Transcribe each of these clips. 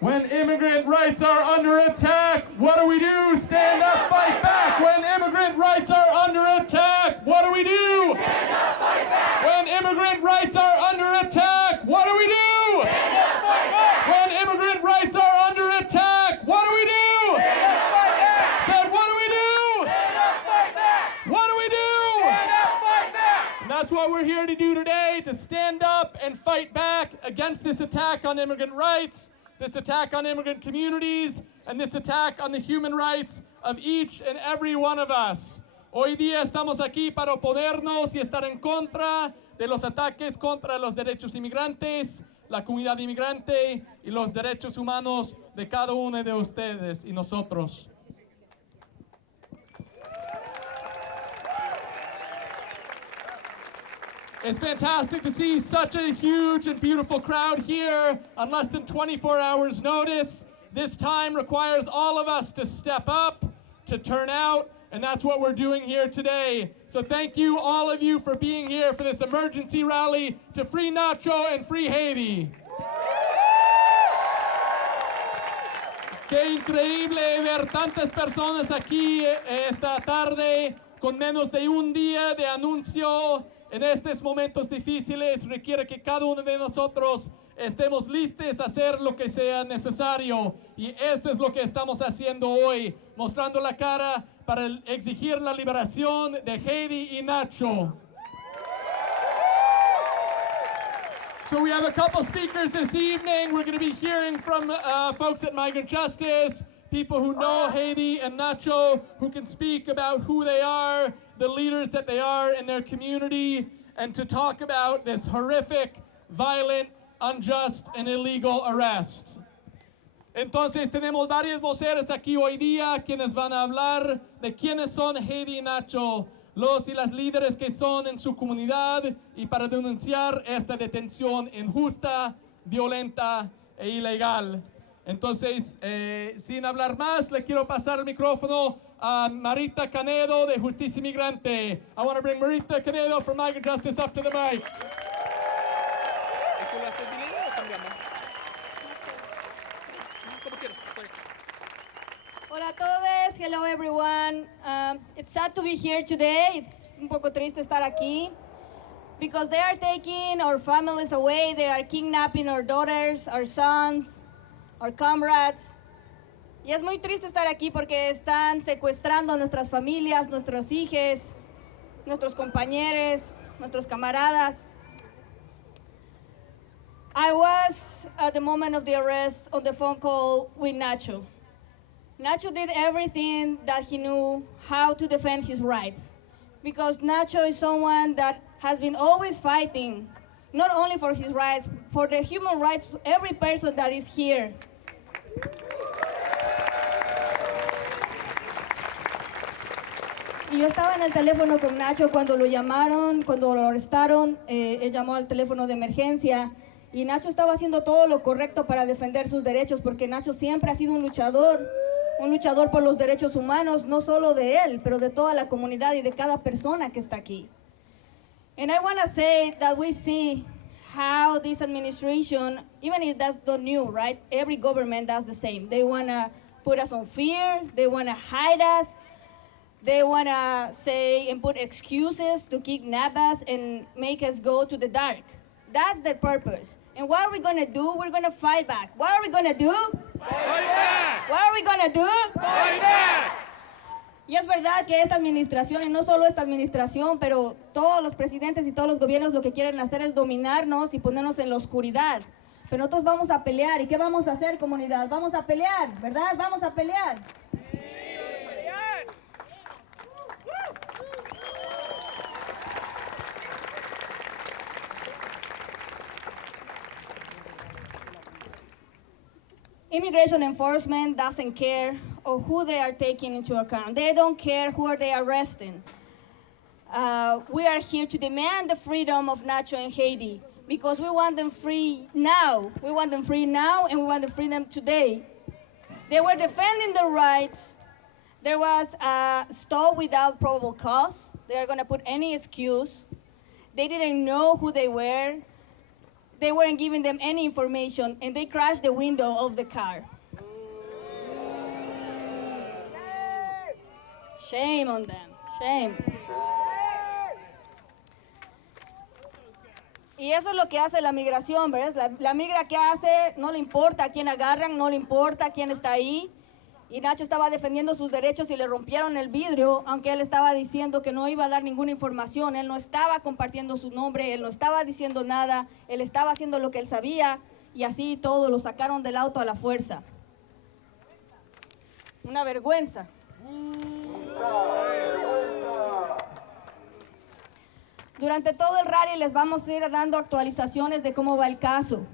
When immigrant rights are under attack, what do? Stand up, fight back. When immigrant rights are under attack, what do? Stand up, fight back. When immigrant rights are under attack, what do? Stand up, fight back. When immigrant rights are under attack, what do? Stand up, fight back. Said, what do? Stand up, fight back. What do? Stand up, fight back. And that's what we're here to do today, to stand up and fight back against this attack on immigrant rights, this attack on immigrant communities, and this attack on the human rights of each and every one of us. Hoy día estamos aquí para oponernos y estar en contra de los ataques contra los derechos inmigrantes, la comunidad inmigrante y los derechos humanos de cada uno de ustedes y nosotros. It's fantastic to see such a huge and beautiful crowd here on less than 24 hours notice. This time requires all of us to step up, to turn out, and that's what we're doing here today. So thank you, all of you, for being here for this emergency rally to free Nacho and free Haiti. Qué increíble ver tantas personas aquí esta tarde con menos de un día de anuncio. En estos momentos difíciles requiere que cada uno de nosotros estemos listos a hacer lo que sea necesario. Y esto es lo que estamos haciendo hoy, mostrando la cara para exigir la liberación de Haiti y Nacho. So we have a couple speakers this evening. We're going to be hearing from folks at Migrant Justice, people who know Haiti and Nacho, who can speak about who they are, the leaders that they are in their community, and to talk about this horrific, violent, unjust, and illegal arrest. Entonces tenemos varios voceros aquí hoy día quienes van a hablar de quiénes son Haiti y Nacho, los y las líderes que son en su comunidad y para denunciar esta detención injusta, violenta e ilegal. Entonces, sin hablar más, le quiero pasar el micrófono a Marita Canedo de Justicia Inmigrante. I want to bring Marita Canedo from Migrant Justice up to the mic. Hola a todos, hello everyone. It's sad to be here today. It's un poco triste estar aquí because they are taking our families away. They are kidnapping our daughters, our sons, our comrades. Y es muy triste estar aquí porque están secuestrando a nuestras familias, nuestros hijos, nuestros compañeros, nuestros camaradas. I was, at the moment of the arrest, on the phone call with Nacho. Nacho did everything that he knew how to defend his rights. Because Nacho is someone that has been always fighting, not only for his rights, for the human rights of every person that is here. Y yo estaba en el teléfono con Nacho cuando lo llamaron, cuando lo arrestaron, él llamó al teléfono de emergencia y Nacho estaba haciendo todo lo correcto para defender sus derechos porque Nacho siempre ha sido un luchador por los derechos humanos, no solo de él, pero de toda la comunidad y de cada persona que está aquí. And I want to say that we see how this administration, even if that's not new, right? Every government does the same. They want to put us on fear, they want to hide us, they want to say and put excuses to kidnap us and make us go to the dark. That's their purpose. And what are we going to do? We're going to fight back. What are we going to do? Fight back! What are we going to do? Fight back! Y es verdad que esta administración, y no solo esta administración, pero todos los presidentes y todos los gobiernos lo que quieren hacer es dominarnos y ponernos en la oscuridad. Pero nosotros vamos a pelear. ¿Y qué vamos a hacer, comunidad? Vamos a pelear, ¿verdad? Vamos a pelear. Immigration enforcement doesn't care of who they are taking into account. They don't care who are they arresting. We are here to demand the freedom of Nacho and Haiti because we want them free now. We want them free now and we want them freedom today. They were defending their rights. There was a stop without probable cause. They are going to put any excuse. They didn't know who they were. they weren't giving them any information, and they crashed the window of the car. Shame on them, shame. Y eso es lo que hace la migración, ¿verdad? La migra que hace, no le importa a quién agarran, no le importa quién está ahí. Y Nacho estaba defendiendo sus derechos y le rompieron el vidrio, aunque él estaba diciendo que no iba a dar ninguna información. Él no estaba compartiendo su nombre, él no estaba diciendo nada, él estaba haciendo lo que él sabía, y así todo lo sacaron del auto a la fuerza. Una vergüenza. Durante todo el rally les vamos a ir dando actualizaciones de cómo va el caso.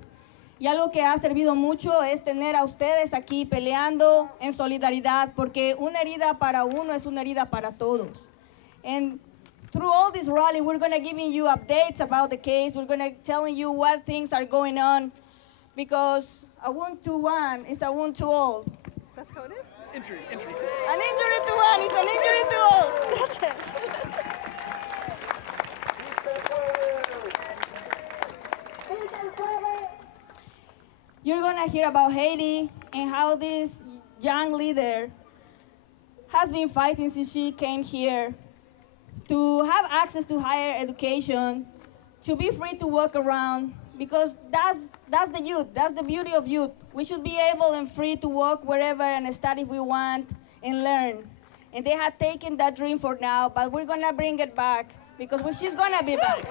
Y algo que ha servido mucho es tener a ustedes aquí peleando en solidaridad, porque una herida para uno es una herida para todos. And through all this rally, we're going to giving you updates about the case. We're going to telling you what things are going on, because a wound to one is a wound to all. That's how it is? Injury. An injury to one is an injury to all. That's it. You're gonna hear about Haiti and how this young leader has been fighting since she came here to have access to higher education, to be free to walk around, because that's the youth, that's the beauty of youth. We should be able and free to walk wherever and study if we want and learn. And they have taken that dream for now, but we're gonna bring it back, because she's gonna be back.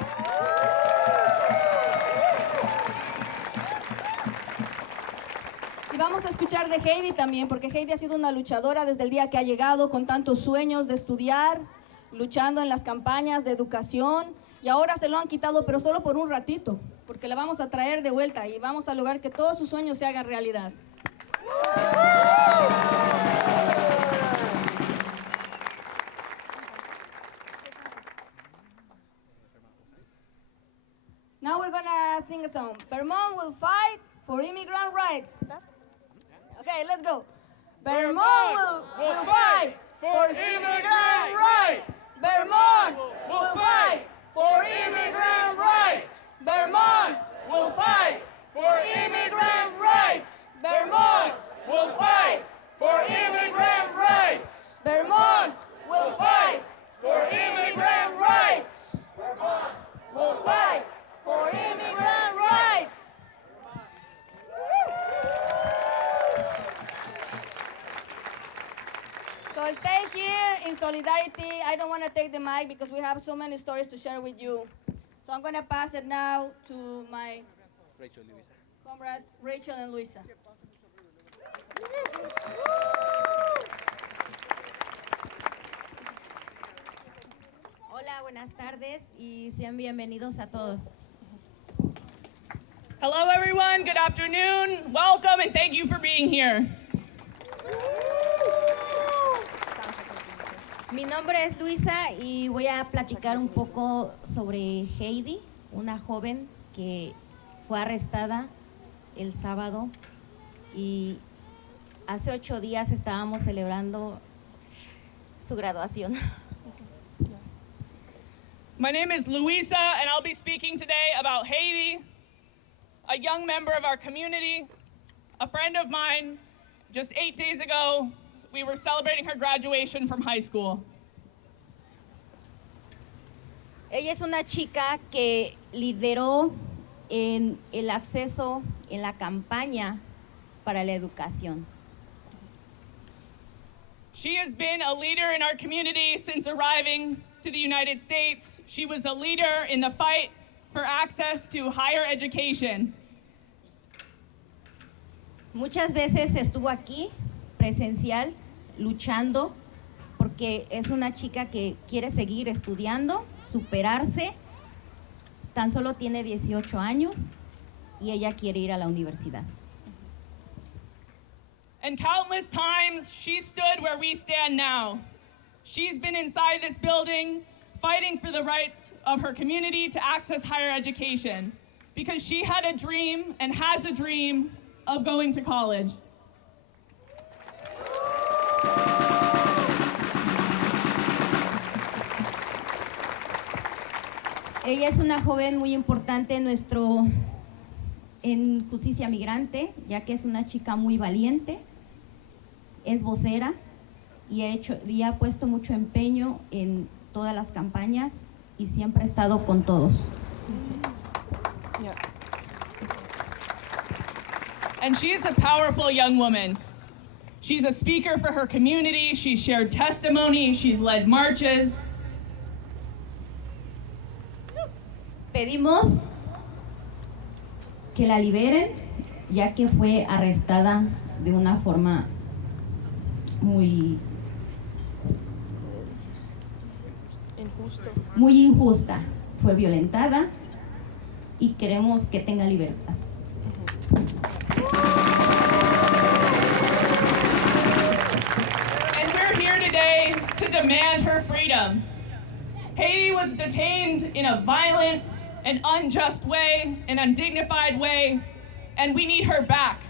Y vamos a escuchar de Heidi también, porque Heidi ha sido una luchadora desde el día que ha llegado, con tantos sueños de estudiar, luchando en las campañas de educación, y ahora se lo han quitado, pero solo por un ratito, porque le vamos a traer de vuelta y vamos a lograr que todos sus sueños se hagan realidad. Now we're gonna sing a song. Vermont will fight for immigrant rights. Okay, let's go. Vermont will fight for immigrant rights. Vermont will fight for immigrant rights. Vermont will fight for immigrant rights. Vermont will fight for immigrant rights. Vermont will fight for immigrant rights. Vermont will fight for immigrant rights. So stay here in solidarity. I don't want to take the mic because we have so many stories to share with you. So I'm going to pass it now to my comrades, Rachel and Luisa. Hola, buenas tardes y sean bienvenidos a todos. Hello, everyone. Good afternoon. Welcome, and thank you for being here. Mi nombre es Luisa y voy a platicar un poco sobre Heidi, una joven que fue arrestada el sábado y hace 8 días estábamos celebrando su graduación. My name is Luisa, and I'll be speaking today about Haiti, a young member of our community, a friend of mine. Just 8 days ago, we were celebrating her graduation from high school. Ella es una chica que lideró en el acceso en la campaña para la educación. She has been a leader in our community since arriving to the United States. She was a leader in the fight for access to higher education. Muchas veces estuvo aquí, presencial, luchando, porque es una chica que quiere seguir estudiando, superarse. Tan solo tiene 18 años y ella quiere ir a la universidad. And countless times she stood where we stand now. She's been inside this building fighting for the rights of her community to access higher education, because she had a dream and has a dream of going to college. Ella es una joven muy importante en nuestro en Justicia Migrante, ya que es una chica muy valiente, es vocera y ha puesto mucho empeño en todas las campañas y siempre ha estado con todos. And she's a powerful young woman. She's a speaker for her community, she's shared testimony, she's led marches. Pedimos que la liberen, ya que fue arrestada de una forma muy injusta. Fue violentada y queremos que tenga libertad. And we're here today to demand her freedom. Haiti was detained in a violent and unjust way, an undignified way, and we need her back.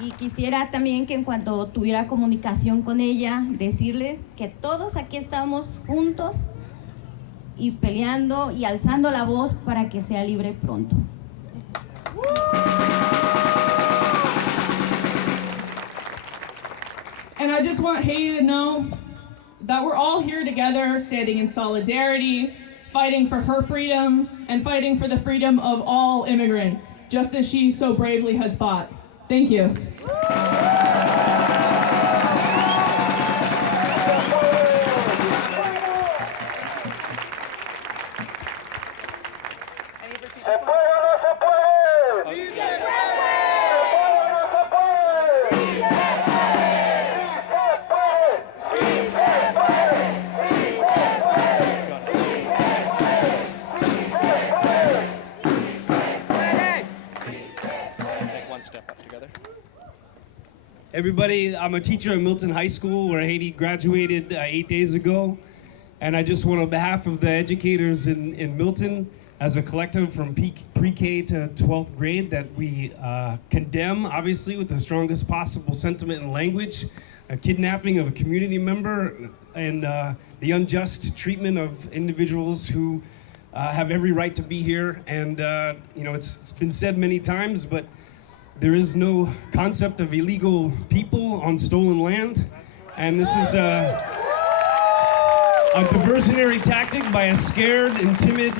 Y quisiera también que en cuanto tuviera comunicación con ella, decirles que todos aquí estamos juntos y peleando y alzando la voz para que sea libre pronto. And I just want Haiti to know that we're all here together, standing in solidarity, fighting for her freedom, and fighting for the freedom of all immigrants, just as she so bravely has fought. Thank you. ¿Se puede o no se puede? ¡Sí se puede! ¿Se puede o no se puede? ¡Sí se puede! ¡Sí se puede! ¡Sí se puede! ¡Sí se puede! Take one step up together. Everybody, I'm a teacher at Milton High School where Haiti graduated 8 days ago. And I just want on behalf of the educators in Milton, as a collective from pre-K to 12th grade, that we condemn, obviously, with the strongest possible sentiment and language, a kidnapping of a community member and the unjust treatment of individuals who have every right to be here. And you know, it's been said many times, but there is no concept of illegal people on stolen land. And this is a diversionary tactic by a scared and timid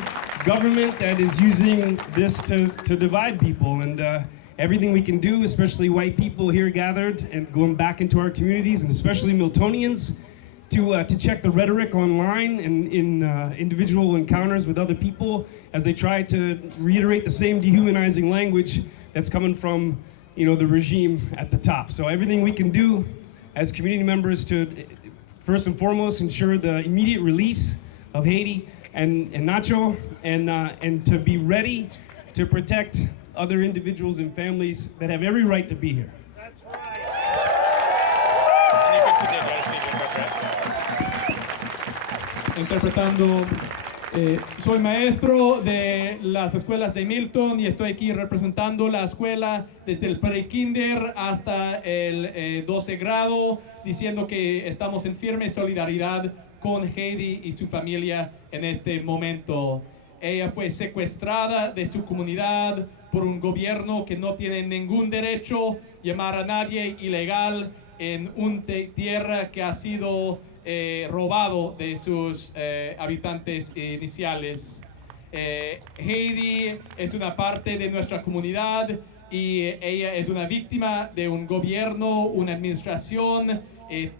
government that is using this to divide people. And everything we can do, especially white people here gathered and going back into our communities, and especially Miltonians, to check the rhetoric online and in individual encounters with other people as they try to reiterate the same dehumanizing language that's coming from, you know, the regime at the top. So everything we can do as community members to, first and foremost, ensure the immediate release of Haiti and Nacho, and to be ready to protect other individuals and families that have every right to be here. Interpretando, soy maestro de las escuelas de Milton y estoy aquí representando la escuela desde el pre-kinder hasta el 12 grado, diciendo que estamos en firme solidaridad con Haiti y su familia en este momento. Ella fue secuestrada de su comunidad por un gobierno que no tiene ningún derecho a llamar a nadie ilegal en una tierra que ha sido robado de sus habitantes iniciales. Haiti es una parte de nuestra comunidad y ella es una víctima de un gobierno, una administración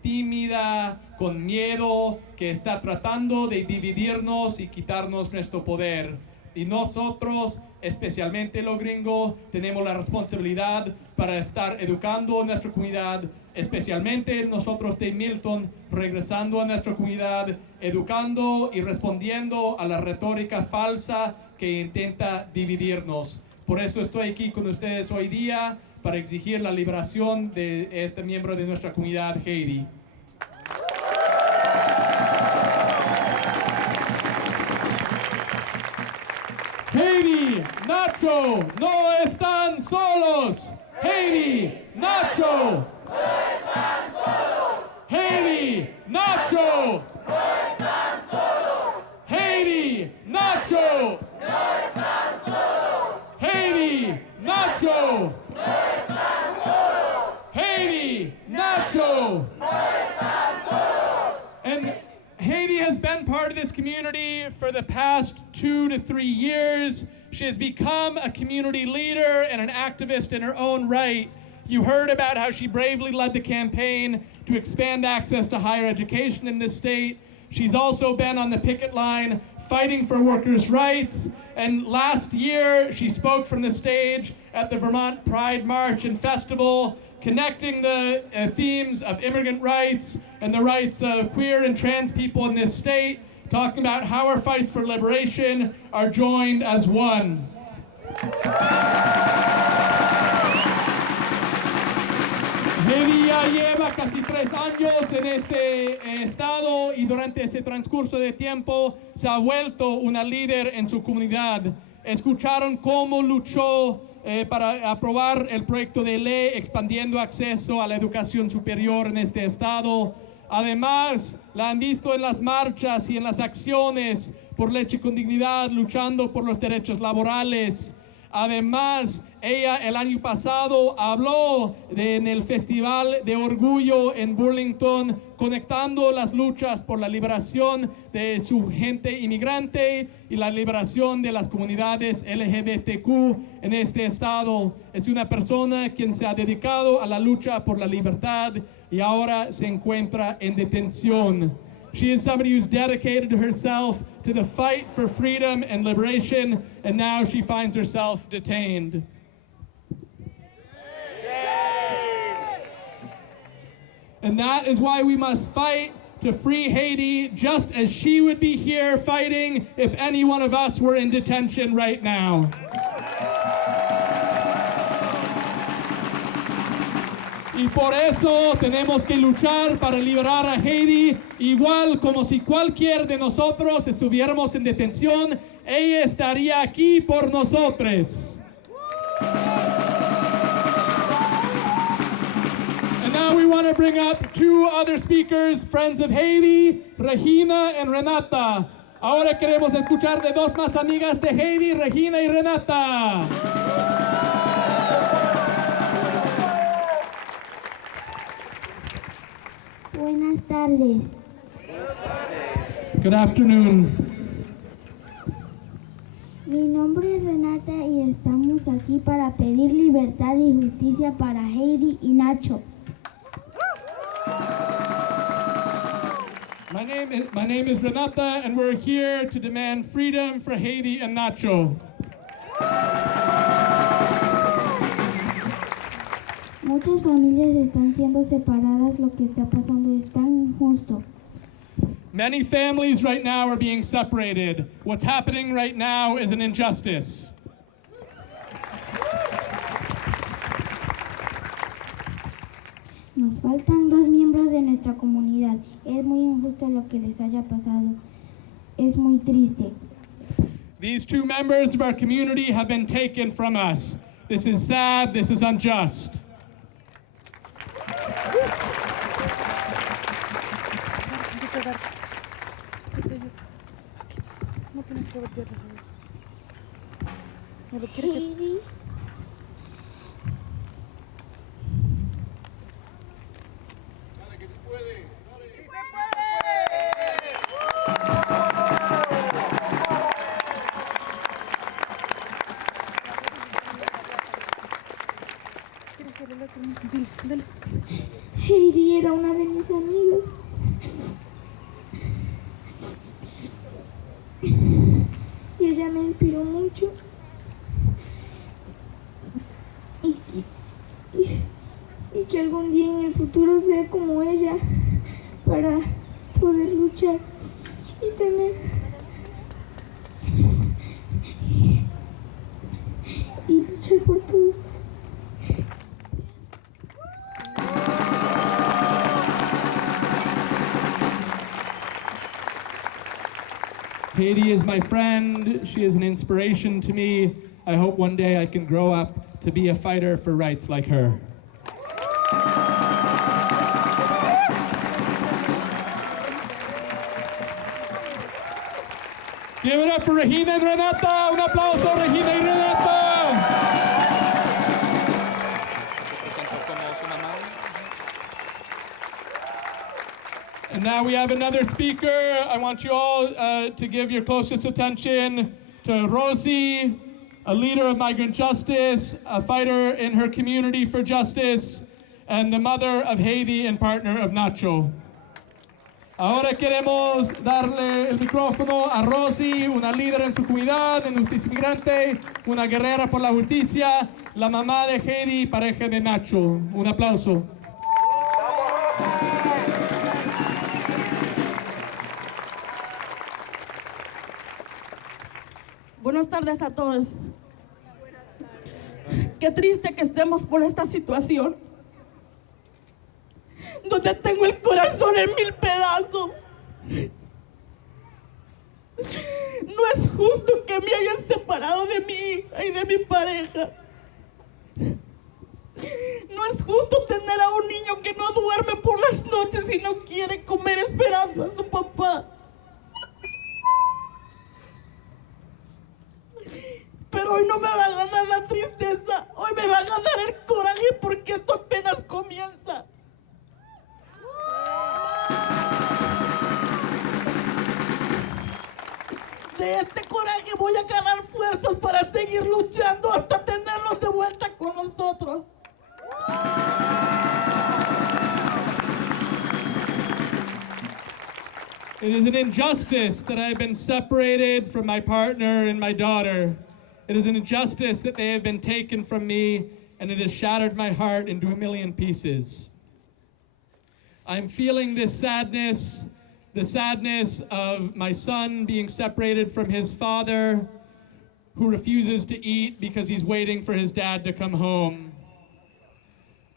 tímida, con miedo, que está tratando de dividirnos y quitarnos nuestro poder. Y nosotros, especialmente los gringos, tenemos la responsabilidad para estar educando a nuestra comunidad, especialmente nosotros de Milton, regresando a nuestra comunidad, educando y respondiendo a la retórica falsa que intenta dividirnos. Por eso estoy aquí con ustedes hoy día para exigir la liberación de este miembro de nuestra comunidad, Haiti. Haiti, Nacho, no están solos. Haiti, Nacho, no están solos. Haiti, Nacho. has been part of this community for the past 2 to 3 years. She has become a community leader and an activist in her own right. You heard about how she bravely led the campaign to expand access to higher education in this state. She's also been on the picket line fighting for workers' rights. And last year, she spoke from the stage at the Vermont Pride March and Festival, connecting the themes of immigrant rights and the rights of queer and trans people in this state, talking about how our fights for liberation are joined as one. Heidi ya lleva casi 3 años en este estado y durante ese transcurso de tiempo se ha vuelto una líder en su comunidad. Escucharon cómo luchó para aprobar el proyecto de ley expandiendo acceso a la educación superior en este estado. Además, la han visto en las marchas y en las acciones por leche con dignidad, luchando por los derechos laborales. Además, ella el año pasado habló en el Festival de Orgullo en Burlington, conectando las luchas por la liberación de su gente inmigrante y la liberación de las comunidades LGBTQ en este estado. Es una persona quien se ha dedicado a la lucha por la libertad y ahora se encuentra en detención. She is somebody who's dedicated herself to the fight for freedom and liberation, and now she finds herself detained. And that is why we must fight to free Heidi, just as she would be here fighting if any one of us were in detention right now. Y por eso tenemos que luchar para liberar a Heidi, igual como si cualquier de nosotros estuviéramos en detención, ella estaría aquí por nosotros. And now we want to bring up 2 other speakers, friends of Heidi, Regina and Renata. Ahora queremos escuchar de 2 más amigas de Heidi, Regina y Renata. Buenas tardes. Good afternoon. Mi nombre es Renata y estamos aquí para pedir libertad y justicia para Heidi y Nacho. My name is Renata, and we're here to demand freedom for Heidi and Nacho. Muchas familias están siendo separadas, lo que está pasando es tan injusto. Many families right now are being separated. What's happening right now is an injustice. Nos faltan 2 miembros de nuestra comunidad. Es muy injusto lo que les haya pasado. Es muy triste. These 2 members of our community have been taken from us. This is sad, this is unjust. Heidi. Heidi era una de mis amigas. Y ella me inspiró mucho. Y que algún día en el futuro sea como ella para poder luchar y tener y luchar por todos. Heidi is my friend. She is an inspiration to me. I hope one day I can grow up to be a fighter for rights like her. Give it up for Regina and Renata. Un aplauso, Regina y Renata. And now we have another speaker. I want you all to give your closest attention to Rosie, a leader of migrant justice, a fighter in her community for justice, and the mother of Heidi and partner of Nacho. Ahora queremos darle el micrófono a Rosie, una líder en su comunidad, en justicia migrante, una guerrera por la justicia, la mamá de Heidi y pareja de Nacho. Un aplauso. Buenas tardes a todos. Qué triste que estemos por esta situación, donde tengo el corazón en 1000 pedazos. No es justo que me hayan separado de mi hija y de mi pareja. No es justo tener a un niño que no duerme por las noches y no quiere comer esperando a su papá. Pero hoy no me va a ganar la tristeza, hoy me va a ganar el coraje porque esto apenas comienza. De este coraje voy a ganar fuerzas para seguir luchando hasta tenerlos de vuelta con nosotros. It is an injustice that I have been separated from my partner and my daughter. It is an injustice that they have been taken from me, and it has shattered my heart into a million pieces. I'm feeling this sadness, the sadness of my son being separated from his father, who refuses to eat because he's waiting for his dad to come home.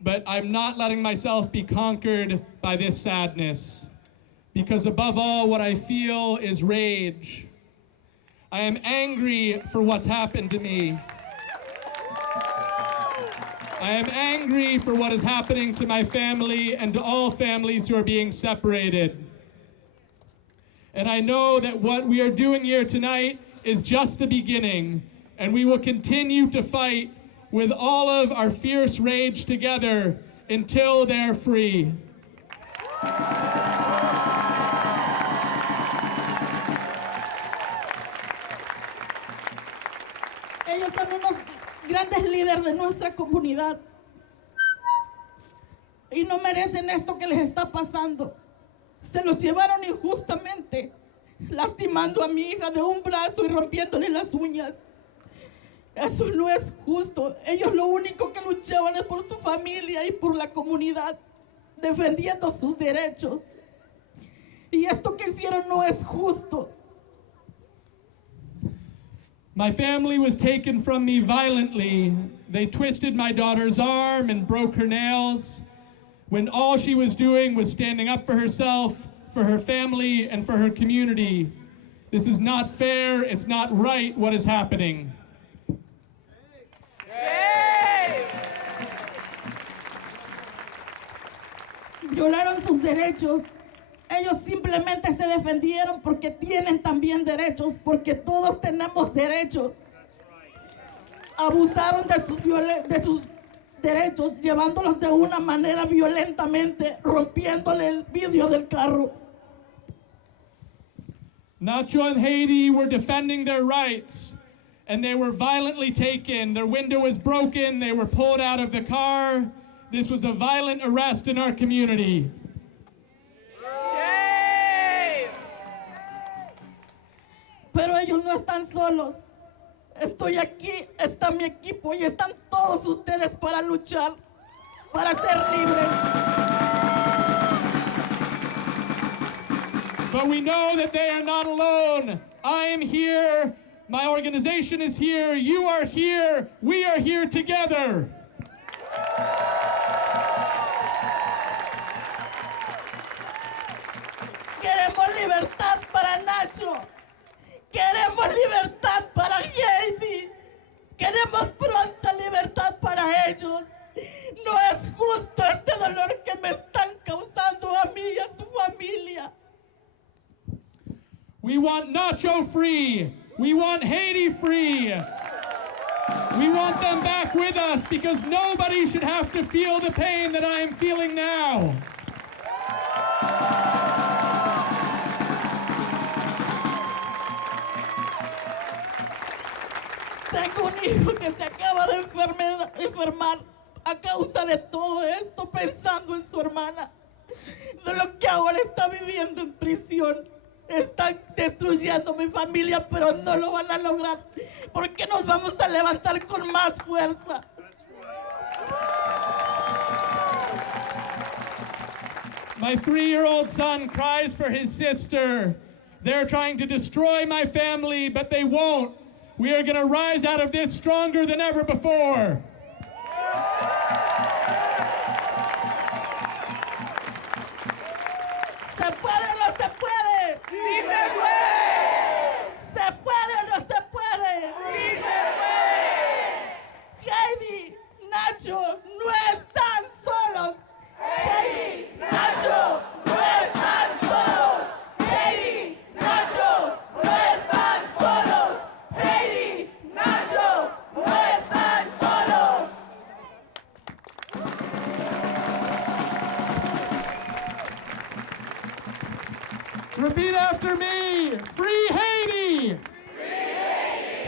But I'm not letting myself be conquered by this sadness, because above all, what I feel is rage. I am angry for what's happened to me. I am angry for what is happening to my family and to all families who are being separated. And I know that what we are doing here tonight is just the beginning, and we will continue to fight with all of our fierce rage together until they're free. Ellos son unos grandes líderes de nuestra comunidad y no merecen esto que les está pasando. Se los llevaron injustamente, lastimando a mi hija de un brazo y rompiéndole las uñas. Eso no es justo. Ellos lo único que luchaban es por su familia y por la comunidad, defendiendo sus derechos. Y esto que hicieron no es justo. My family was taken from me violently. They twisted my daughter's arm and broke her nails, when all she was doing was standing up for herself, for her family, and for her community. This is not fair. It's not right what is happening. Violaron sus derechos. Ellos simplemente se defendieron porque tienen también derechos, porque todos tenemos derechos. Abusaron de sus derechos, llevándolos de una manera violentamente, rompiéndole el vidrio del carro. Nacho and Heidi were defending their rights, and they were violently taken. Their window was broken. They were pulled out of the car. This was a violent arrest in our community. Pero ellos no están solos. Estoy aquí, está mi equipo y están todos ustedes para luchar, para ser libres. But we know that they are not alone. I am here. My organization is here. You are here. We are here together. Queremos libertad para Nacho. Queremos libertad para Heidi. Queremos pronta libertad para ellos. No es justo este dolor que me están causando a mí y a su familia. We want Nacho free. We want Heidi free. We want them back with us because nobody should have to feel the pain that I am feeling now. Tengo un hijo que se acaba de enfermar a causa de todo esto, pensando en su hermana, de lo que ahora está viviendo en prisión. Están destruyendo mi familia, pero no lo van a lograr, porque nos vamos a levantar con más fuerza. My 3-year-old son cries for his sister. They're trying to destroy my family, but they won't. We are going to rise out of this stronger than ever before. ¿Se puede o no se puede? ¡Sí se puede! ¿Se puede o no se puede? ¡Sí se puede! Heidi, Nacho, no están solos. Heidi, Nacho, no están solos. Heidi, Nacho, no están solos. Heidi, Nacho, no están solos. Repeat after me. Free Haiti.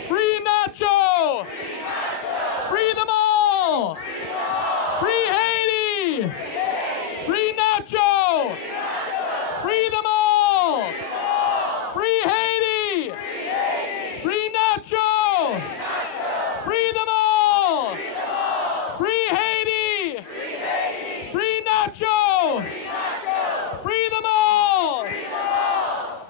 Free Nacho. Free them all. Free Haiti. Free Nacho. Free them all. Free Haiti. Free Nacho. Free them all. Free Haiti. Free Nacho. Free them all.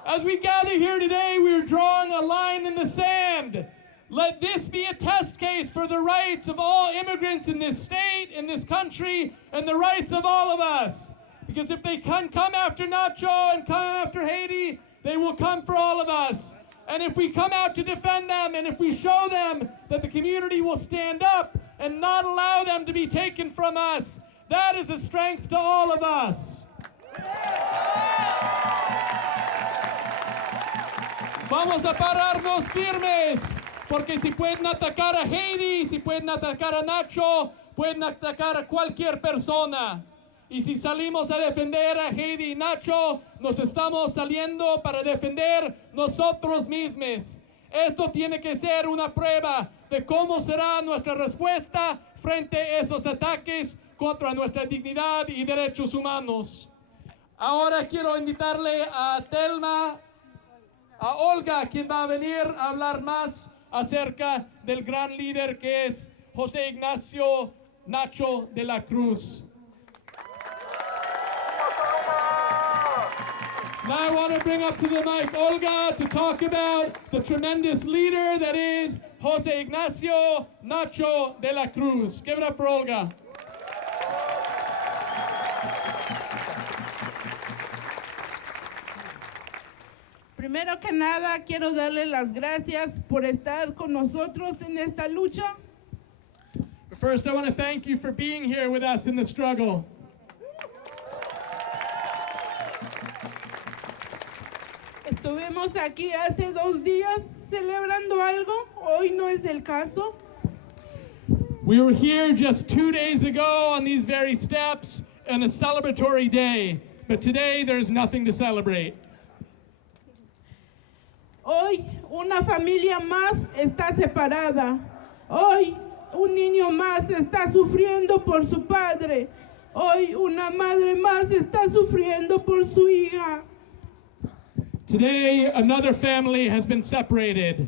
As we gather here today, we are drawing a line in the sand. Let this be a test case for the rights of all immigrants in this state, in this country, and the rights of all of us. Because if they can come after Nacho and come after Haiti, they will come for all of us. And if we come out to defend them, and if we show them that the community will stand up and not allow them to be taken from us, that is a strength to all of us. Vamos a pararnos firmes, porque si pueden atacar a Heidi, si pueden atacar a Nacho, pueden atacar a cualquier persona. Y si salimos a defender a Heidi y Nacho, nos estamos saliendo para defender nosotros mismos. Esto tiene que ser una prueba de cómo será nuestra respuesta frente a esos ataques contra nuestra dignidad y derechos humanos. Ahora quiero invitarle a Telma, a Olga, quien va a venir a hablar más acerca del gran líder que es José Ignacio Nacho de la Cruz. Now I want to bring up to the mic Olga to talk about the tremendous leader that is José Ignacio Nacho de la Cruz. Give it up for Olga. Primero que nada, quiero darle las gracias por estar con nosotros en esta lucha. First, I want to thank you for being here with us in the struggle. Estuvimos aquí hace 2 días celebrando algo, hoy no es el caso. We were here just 2 days ago on these very steps on a celebratory day, but today there's nothing to celebrate. Hoy una familia más está separada. Hoy un niño más está sufriendo por su padre. Hoy una madre más está sufriendo por su hija. Today, another family has been separated.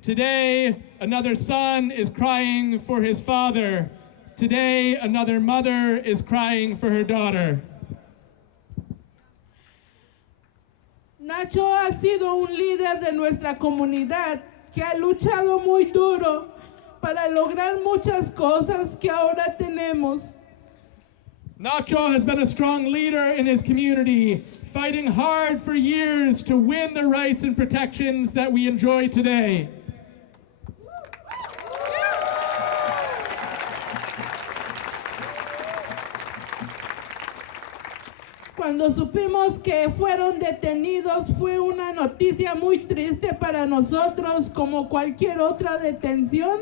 Today, another son is crying for his father. Today, another mother is crying for her daughter. Nacho ha sido un líder de nuestra comunidad que ha luchado muy duro para lograr muchas cosas que ahora tenemos. Nacho has been a strong leader in his community, fighting hard for years to win the rights and protections that we enjoy today. Cuando supimos que fueron detenidos fue una noticia muy triste para nosotros, como cualquier otra detención,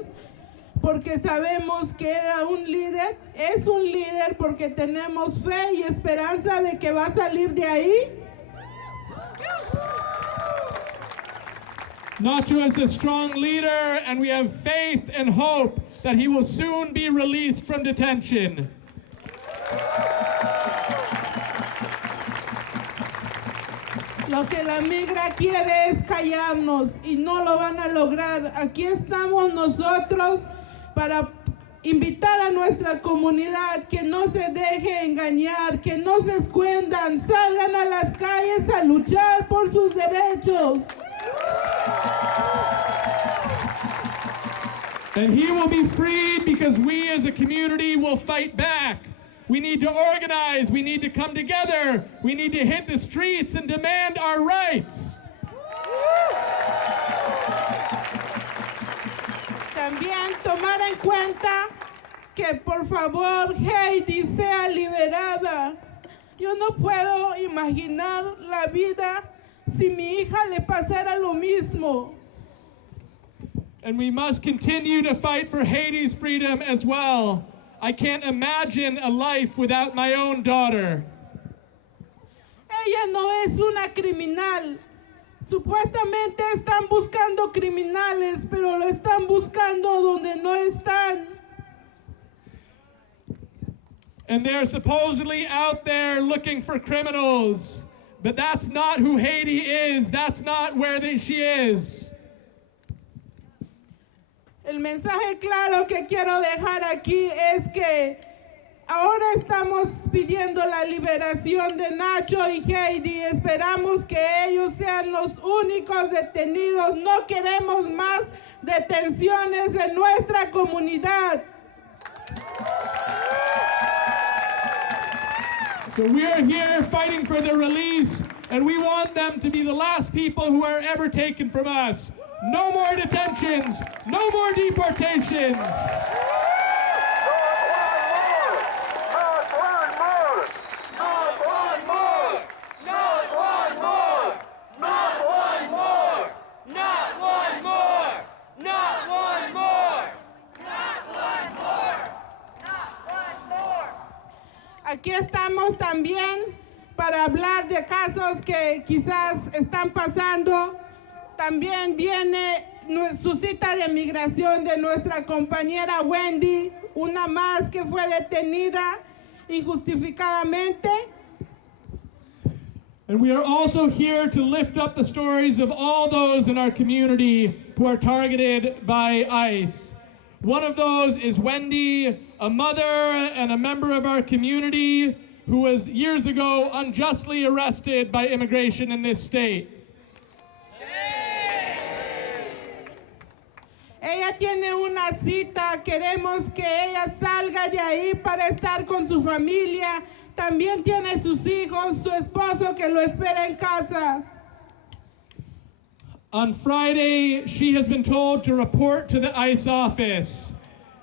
porque sabemos que era un líder, es un líder porque tenemos fe y esperanza de que va a salir de ahí. Nacho is a strong leader, and we have faith and hope that he will soon be released from detention. Lo que la migra quiere es callarnos y no lo van a lograr. Aquí estamos nosotros para invitar a nuestra comunidad que no se deje engañar, que no se escondan, salgan a las calles a luchar por sus derechos. And he will be freed because we as a community will fight back. We need to organize, we need to come together, we need to hit the streets and demand our rights. También tomar en cuenta que por favor Heidi sea liberada. Yo no puedo imaginar la vida si mi hija le pasara lo mismo. And we must continue to fight for Haiti's freedom as well. I can't imagine a life without my own daughter. Ella no es una criminal. Supuestamente están buscando criminales, pero lo están buscando donde no están. And they're supposedly out there looking for criminals. But that's not who Haiti is. That's not where she is. El mensaje claro que quiero dejar aquí es que ahora estamos pidiendo la liberación de Nacho y Heidi. Esperamos que ellos sean los únicos detenidos. No queremos más detenciones en nuestra comunidad. So we are here fighting for their release, and we want them to be the last people who are ever taken from us. No more detentions, no more deportations. Aquí estamos también para hablar de casos que quizás están pasando. También viene su cita de migración de nuestra compañera Wendy, una más que fue detenida injustificadamente. And we are also here to lift up the stories of all those in our community who are targeted by ICE. One of those is Wendy, a mother and a member of our community who was years ago unjustly arrested by immigration in this state. Ella tiene una cita, queremos que ella salga de ahí para estar con su familia. También tiene sus hijos, su esposo que lo espera en casa. On Friday, she has been told to report to the ICE office.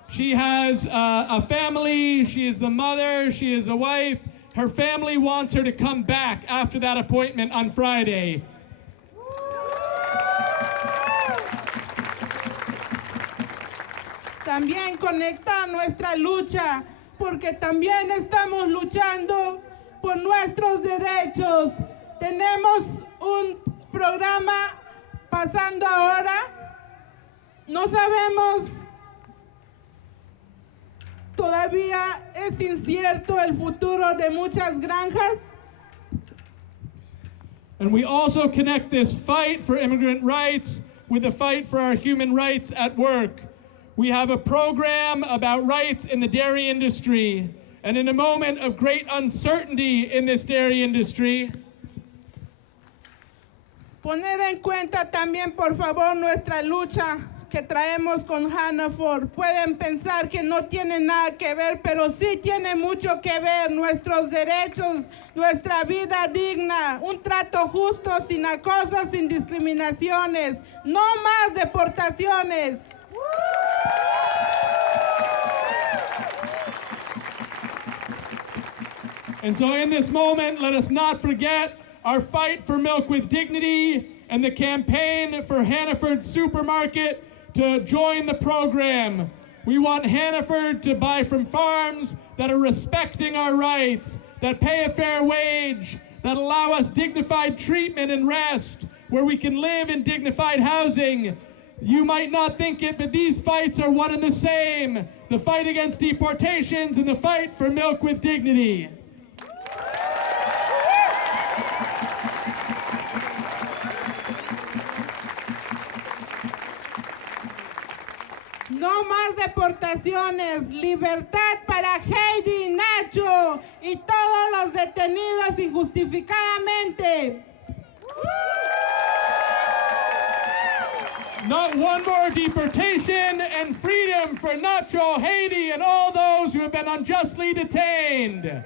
She has a family, she is the mother, she is a wife. Her family wants her to come back after that appointment on Friday. También conecta nuestra lucha, porque también estamos luchando por nuestros derechos. Tenemos un programa pasando ahora. No sabemos, todavía es incierto el futuro de muchas granjas. And we also connect this fight for immigrant rights with the fight for our human rights at work. We have a program about rights in the dairy industry. And in a moment of great uncertainty in this dairy industry, Poner en cuenta también, por favor, nuestra lucha que traemos con Hannaford. Pueden pensar que no tiene nada que ver, pero sí tiene mucho que ver. Nuestros derechos, nuestra vida digna, un trato justo, sin acoso, sin discriminaciones. No más deportaciones. and so in this moment, let us not forget our fight for milk with dignity and the campaign for Hannaford Supermarket to join the program. We want Hannaford to buy from farms that are respecting our rights, that pay a fair wage, that allow us dignified treatment and rest. where we can live in dignified housing. You might not think it, but these fights are one and the same. The fight against deportations and the fight for milk with dignity. No más deportaciones, libertad para Heidi y Nacho y todos los detenidos injustificadamente. Not one more deportation, and freedom for Nacho, Haiti, and all those who have been unjustly detained.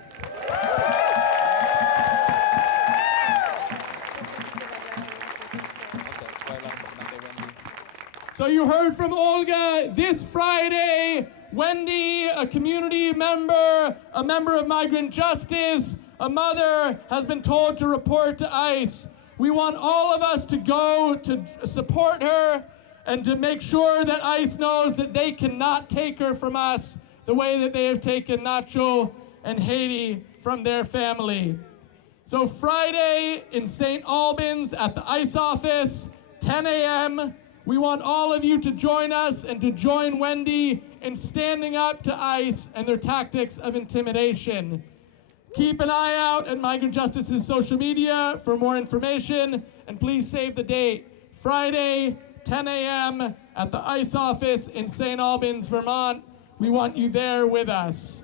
So you heard from Olga this Friday. Wendy, a community member, a member of Migrant Justice, a mother, has been told to report to ICE. We want all of us to go to support her and to make sure that ICE knows that they cannot take her from us the way that they have taken Nacho and Haiti from their family. So Friday in St. Albans at the ICE office, 10 a.m., we want all of you to join us and to join Wendy in standing up to ICE and their tactics of intimidation. Keep an eye out at Migrant Justice's social media for more information, and please save the date. Friday, 10 a.m. at the ICE office in St. Albans, Vermont. We want you there with us.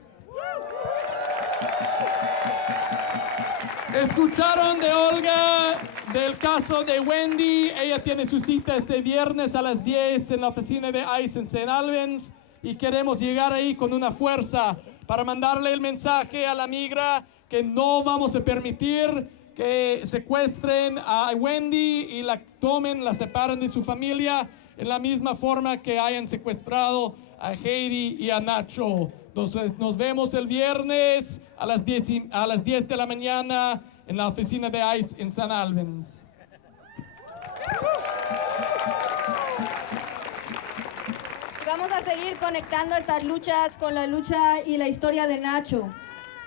Escucharon de Olga del caso de Wendy. Ella tiene su cita este viernes a las 10 en la oficina de ICE en St. Albans y queremos llegar ahí con una fuerza para mandarle el mensaje a la migra que no vamos a permitir que secuestren a Wendy y la tomen, la separen de su familia en la misma forma que hayan secuestrado a Heidi y a Nacho. Entonces nos vemos el viernes a las 10 de la mañana en la oficina de ICE en St. Albans. Vamos a seguir conectando estas luchas con la lucha y la historia de Nacho.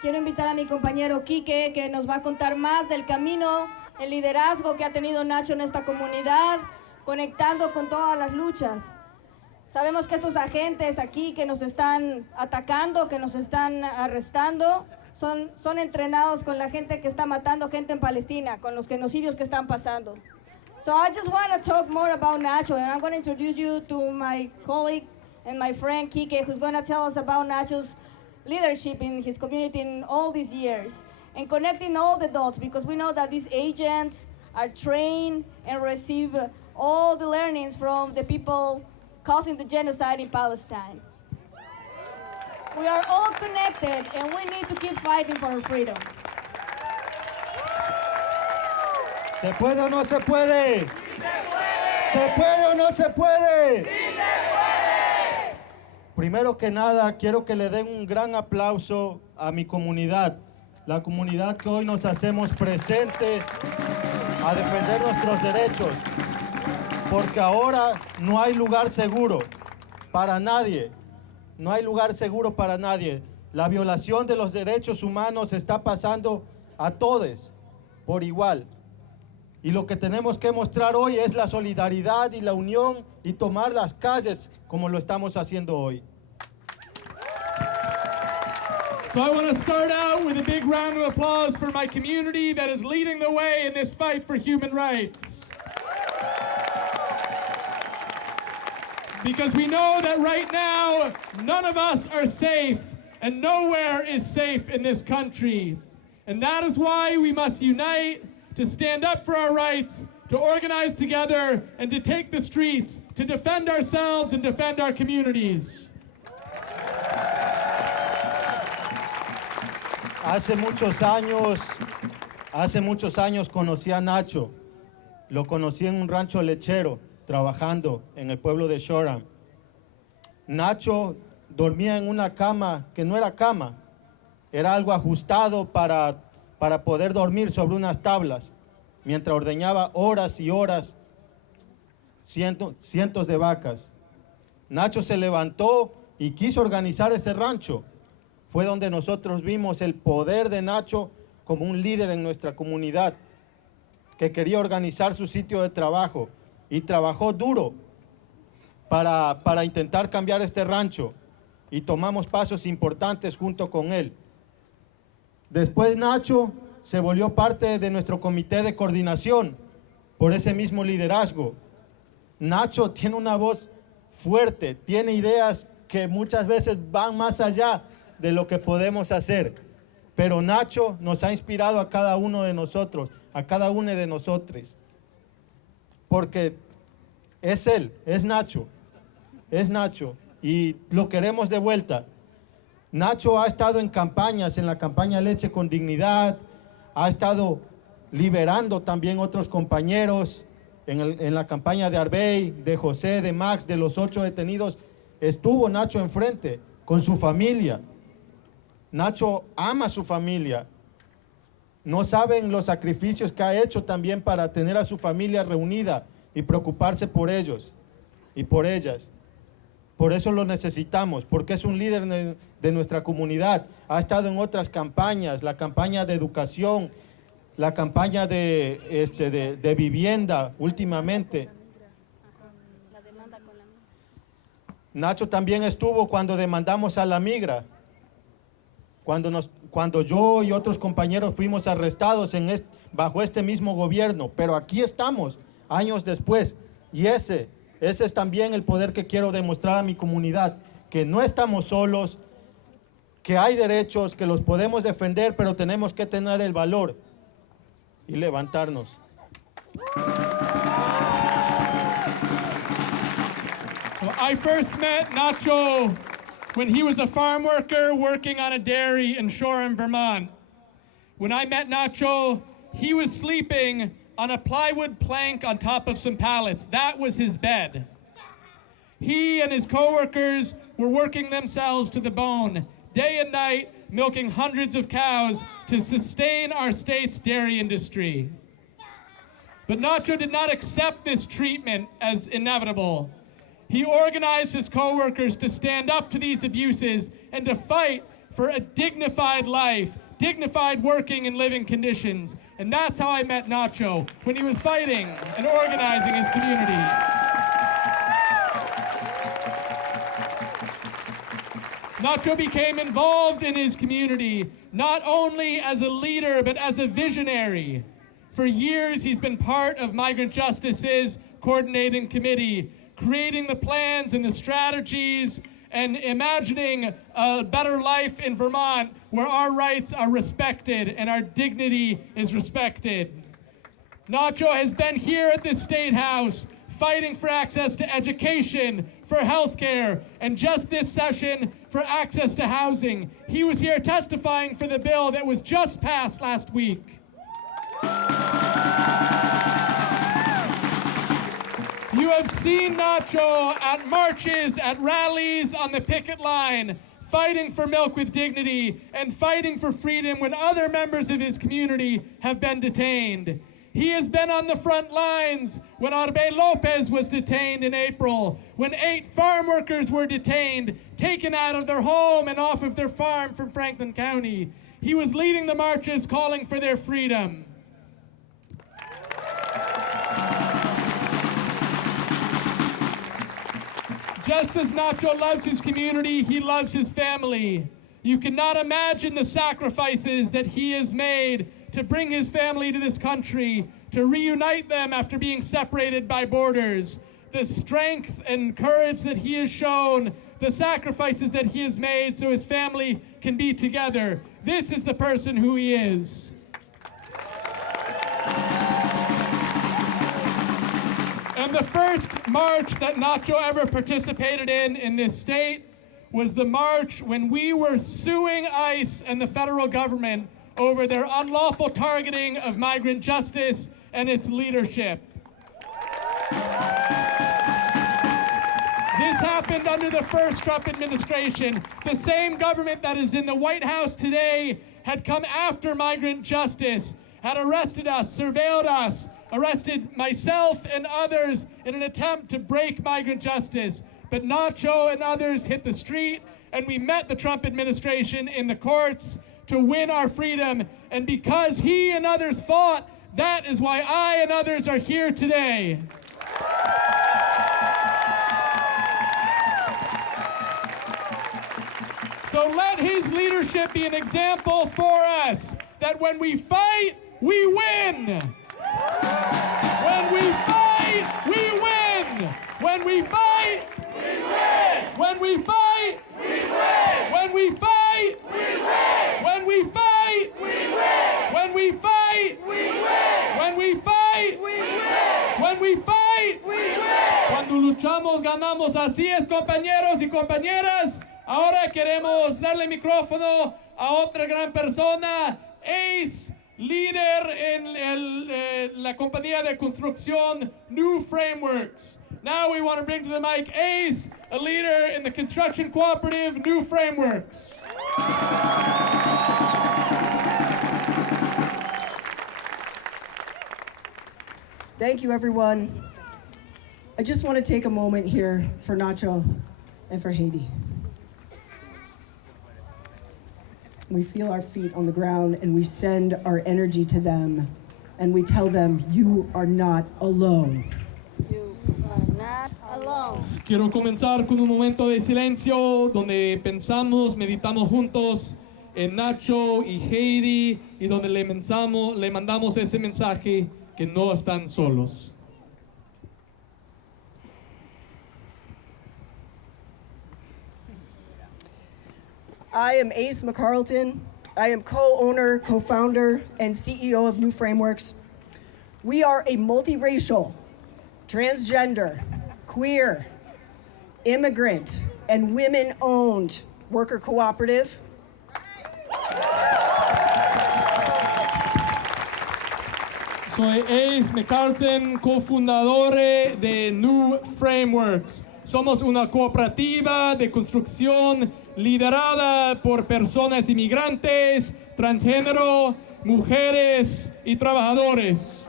Quiero invitar a mi compañero Quique, que nos va a contar más del camino, el liderazgo que ha tenido Nacho en esta comunidad, conectando con todas las luchas. Sabemos que estos agentes aquí que nos están atacando, que nos están arrestando, son entrenados con la gente que está matando gente en Palestina, con los genocidios que están pasando. So I just want to talk more about Nacho, and I'm going to introduce you to my colleague and my friend Kike, who's going to tell us about Nacho's leadership in his community in all these years, and connecting all the dots, because we know that these agents are trained and receive all the learnings from the people causing the genocide in Palestine. We are all connected, and we need to keep fighting for our freedom. ¿Se puede o no se puede? ¡Sí se puede! ¿Se puede o no se puede? ¡Sí se puede! Primero que nada, quiero que le den un gran aplauso a mi comunidad, la comunidad que hoy nos hacemos presente a defender nuestros derechos, porque ahora no hay lugar seguro para nadie, no hay lugar seguro para nadie. La violación de los derechos humanos está pasando a todos por igual. Y lo que tenemos que mostrar hoy es la solidaridad y la unión y tomar las calles como lo estamos haciendo hoy. So I want to start out with a big round of applause for my community that is leading the way in this fight for human rights. Because we know that right now, none of us are safe, and nowhere is safe in this country. And that is why we must unite to stand up for our rights, to organize together, and to take the streets, to defend ourselves and defend our communities. Hace muchos años conocí a Nacho. Lo conocí en un rancho lechero, trabajando en el pueblo de Shoreham. Nacho dormía en una cama que no era cama, era algo ajustado para poder dormir sobre unas tablas, mientras ordeñaba horas y horas cientos de vacas. Nacho se levantó y quiso organizar ese rancho. Fue donde nosotros vimos el poder de Nacho como un líder en nuestra comunidad. que quería organizar su sitio de trabajo y trabajó duro para intentar cambiar este rancho y tomamos pasos importantes junto con él. Después Nacho se volvió parte de nuestro comité de coordinación por ese mismo liderazgo. Nacho tiene una voz fuerte, tiene ideas que muchas veces van más allá de lo que podemos hacer. Pero Nacho nos ha inspirado a cada uno de nosotros, a cada uno de nosotros. Porque es él, es Nacho, y lo queremos de vuelta. Nacho ha estado en campañas, en la campaña Leche con Dignidad, ha estado liberando también otros compañeros, en la campaña de Arbey, de José, de Max, de los 8 detenidos, estuvo Nacho enfrente con su familia. Nacho ama a su familia. No saben los sacrificios que ha hecho también para tener a su familia reunida y preocuparse por ellos y por ellas. Por eso lo necesitamos, porque es un líder de nuestra comunidad. Ha estado en otras campañas, la campaña de educación, la campaña de vivienda últimamente. Nacho también estuvo cuando demandamos a la migra, cuando yo y otros compañeros fuimos arrestados bajo este mismo gobierno, pero aquí estamos años después, y ese es también el poder que quiero demostrar a mi comunidad, que no estamos solos, que hay derechos, que los podemos defender, pero tenemos que tener el valor y levantarnos. Well, I first met Nacho when he was a farm worker working on a dairy in Shoreham, Vermont. When I met Nacho, he was sleeping on a plywood plank on top of some pallets. That was his bed. He and his co-workers were working themselves to the bone, day and night, milking hundreds of cows to sustain our state's dairy industry. But Nacho did not accept this treatment as inevitable. He organized his co-workers to stand up to these abuses and to fight for a dignified life, dignified working and living conditions. And that's how I met Nacho, when he was fighting and organizing his community. Nacho became involved in his community, not only as a leader, but as a visionary. For years, he's been part of Migrant Justice's coordinating committee, creating the plans and the strategies and imagining a better life in Vermont where our rights are respected and our dignity is respected. Nacho has been here at this State House fighting for access to education, for healthcare, and just this session for access to housing. He was here testifying for the bill that was just passed last week. You have seen Nacho at marches, at rallies, on the picket line, fighting for milk with dignity and fighting for freedom when other members of his community have been detained. He has been on the front lines when Arbey Lopez was detained in April, when 8 farm workers were detained, taken out of their home and off of their farm from Franklin County. He was leading the marches calling for their freedom. Just as Nacho loves his community, he loves his family. You cannot imagine the sacrifices that he has made to bring his family to this country, to reunite them after being separated by borders. The strength and courage that he has shown, the sacrifices that he has made so his family can be together. This is the person who he is. And the first march that Nacho ever participated in this state was the march when we were suing ICE and the federal government over their unlawful targeting of migrant justice and its leadership. This happened under the first Trump administration. The same government that is in the White House today had come after migrant justice, had arrested us, surveilled us, arrested myself and others in an attempt to break migrant justice. But Nacho and others hit the street, and we met the Trump administration in the courts to win our freedom. And because he and others fought, That is why I and others are here today. So let his leadership be an example for us that when we fight, we win. When we fight, we win. When we fight, we win. When we fight, we win. When we fight, we win. When we fight, we win. When we fight, we win. When we fight, we win. When we fight, we win. Cuando luchamos, ganamos. Así es, compañeros y compañeras. Ahora queremos darle micrófono a otra gran persona, Ace, líder en la compañía de construcción New Frameworks. Now we want to bring to the mic Ace, a leader in the construction cooperative New Frameworks. Thank you, everyone. I just want to take a moment here for Nacho and for Haiti. We feel our feet on the ground and we send our energy to them and we tell them, you are not alone. You are not alone. Quiero comenzar con un momento de silencio donde pensamos, meditamos juntos en Nacho y Heidi y donde le mandamos ese mensaje que no están solos. I am Ace McCarlton. I am co-owner, co-founder, and CEO of New Frameworks. We are a multiracial, transgender, queer, immigrant, and women-owned worker cooperative. Soy Ace McCarlton, cofundador de New Frameworks. Somos una cooperativa de construcción liderada por personas inmigrantes, transgénero, mujeres y trabajadores.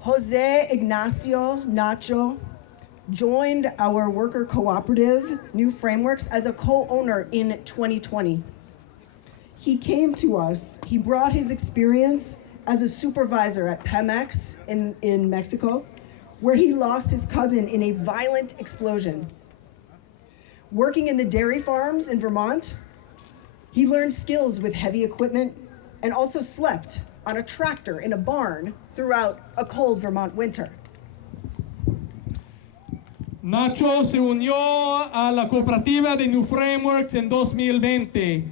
Jose Ignacio Nacho joined our worker cooperative, New Frameworks, as a co-owner in 2020. He came to us, he brought his experience as a supervisor at Pemex in Mexico, where he lost his cousin in a violent explosion. Working in the dairy farms in Vermont, he learned skills with heavy equipment and also slept on a tractor in a barn throughout a cold Vermont winter. Nacho se unió a la cooperativa de New Frameworks en 2020.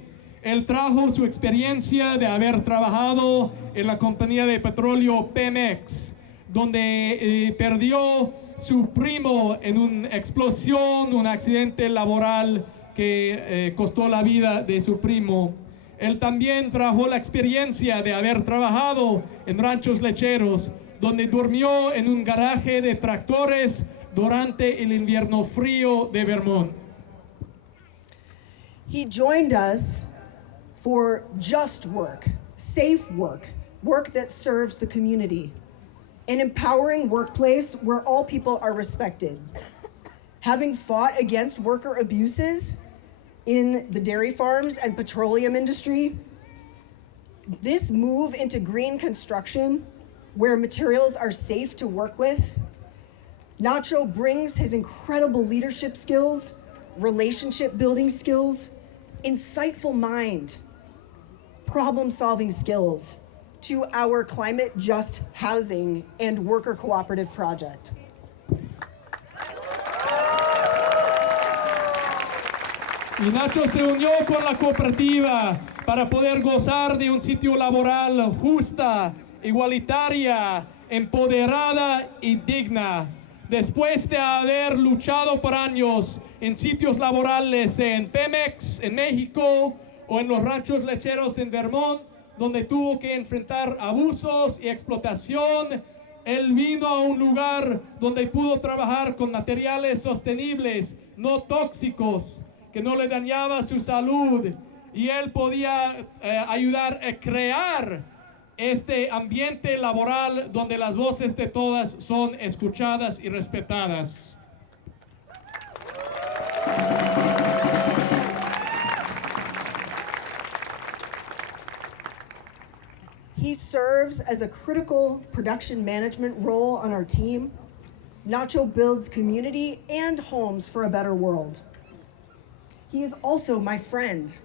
Él trajo su experiencia de haber trabajado en la compañía de petróleo Pemex, donde perdió su primo en una explosión, un accidente laboral que costó la vida de su primo. Él también trajo la experiencia de haber trabajado en ranchos lecheros, donde durmió en un garaje de tractores durante el invierno frío de Vermont. He joined us for just work, safe work, work that serves the community, an empowering workplace where all people are respected. Having fought against worker abuses in the dairy farms and petroleum industry, this move into green construction, where materials are safe to work with, Nacho brings his incredible leadership skills, relationship building skills, insightful mind, problem-solving skills to our climate just housing and worker cooperative project. Y Nacho se unió con la cooperativa para poder gozar de un sitio laboral justa, igualitaria, empoderada y digna. Después de haber luchado por años en sitios laborales en Pemex, en México, o en los ranchos lecheros en Vermont, donde tuvo que enfrentar abusos y explotación, él vino a un lugar donde pudo trabajar con materiales sostenibles, no tóxicos, que no le dañaba su salud, y él podía ayudar a crear este ambiente laboral donde las voces de todas son escuchadas y respetadas. He serves as a critical production management role on our team. Nacho builds community and homes for a better world. He is also my friend.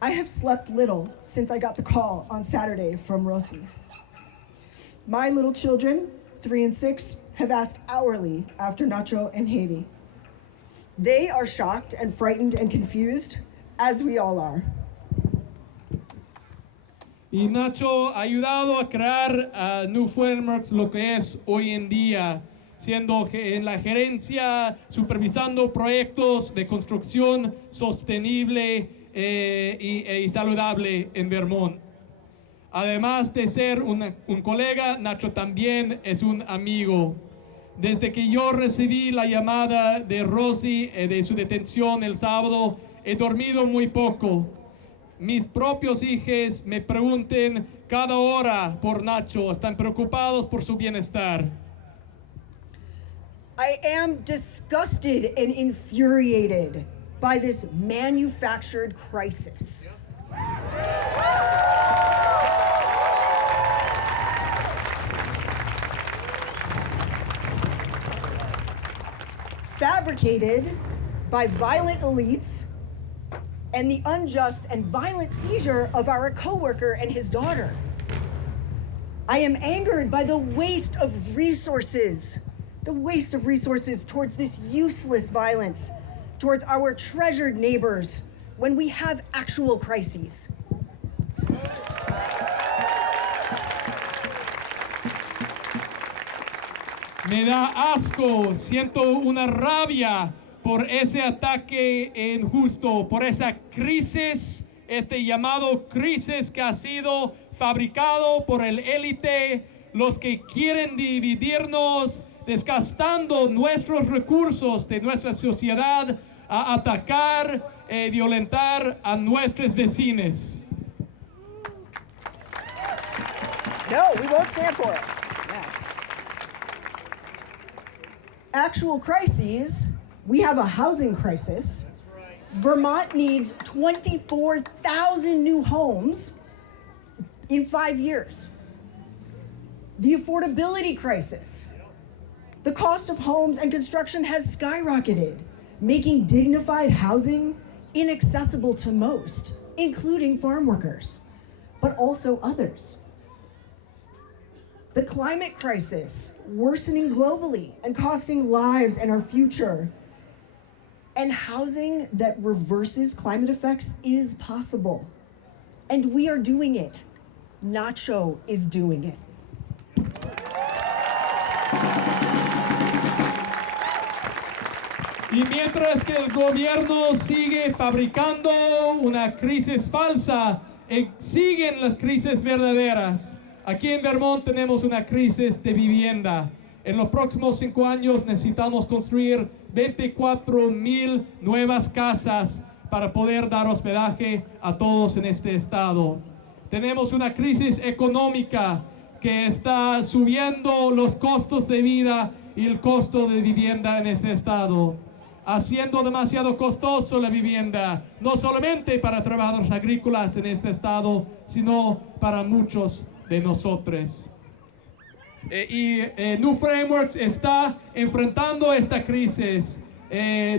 I have slept little since I got the call on Saturday from Rosy. My little children, 3 and 6, have asked hourly after Nacho and Hailey. They are shocked and frightened and confused, as we all are. Y Nacho ha ayudado a crear a New Frameworks lo que es hoy en día, siendo en la gerencia, supervisando proyectos de construcción sostenible y saludable en Vermont. Además de ser un colega, Nacho también es un amigo. Desde que yo recibí la llamada de Rosy de su detención el sábado, he dormido muy poco. Mis propios hijos me preguntan cada hora por Nacho, están preocupados por su bienestar. I am disgusted and infuriated by this manufactured crisis. Fabricated by violent elites and the unjust and violent seizure of our coworker and his daughter. I am angered by the waste of resources towards this useless violence, towards our treasured neighbors when we have actual crises. Me da asco, siento una rabia por ese ataque injusto, por esa crisis, este llamado crisis que ha sido fabricado por el élite, los que quieren dividirnos, desgastando nuestros recursos de nuestra sociedad a atacar, violentar a nuestros vecinos. No, we won't stand for it. Actual crises, we have a housing crisis. Vermont needs 24,000 new homes in 5 years. The affordability crisis. The cost of homes and construction has skyrocketed, making dignified housing inaccessible to most, including farm workers, but also others. The climate crisis, worsening globally and costing lives and our future. And housing that reverses climate effects is possible. And we are doing it. Nacho is doing it. Y mientras que el gobierno sigue fabricando una crisis falsa, siguen las crisis verdaderas. Aquí en Vermont tenemos una crisis de vivienda. En los próximos 5 años necesitamos construir 24,000 nuevas casas para poder dar hospedaje a todos en este estado. Tenemos una crisis económica que está subiendo los costos de vida y el costo de vivienda en este estado, haciendo demasiado costoso la vivienda, no solamente para trabajadores agrícolas en este estado, sino para muchos de nosotros. New Frameworks está enfrentando esta crisis,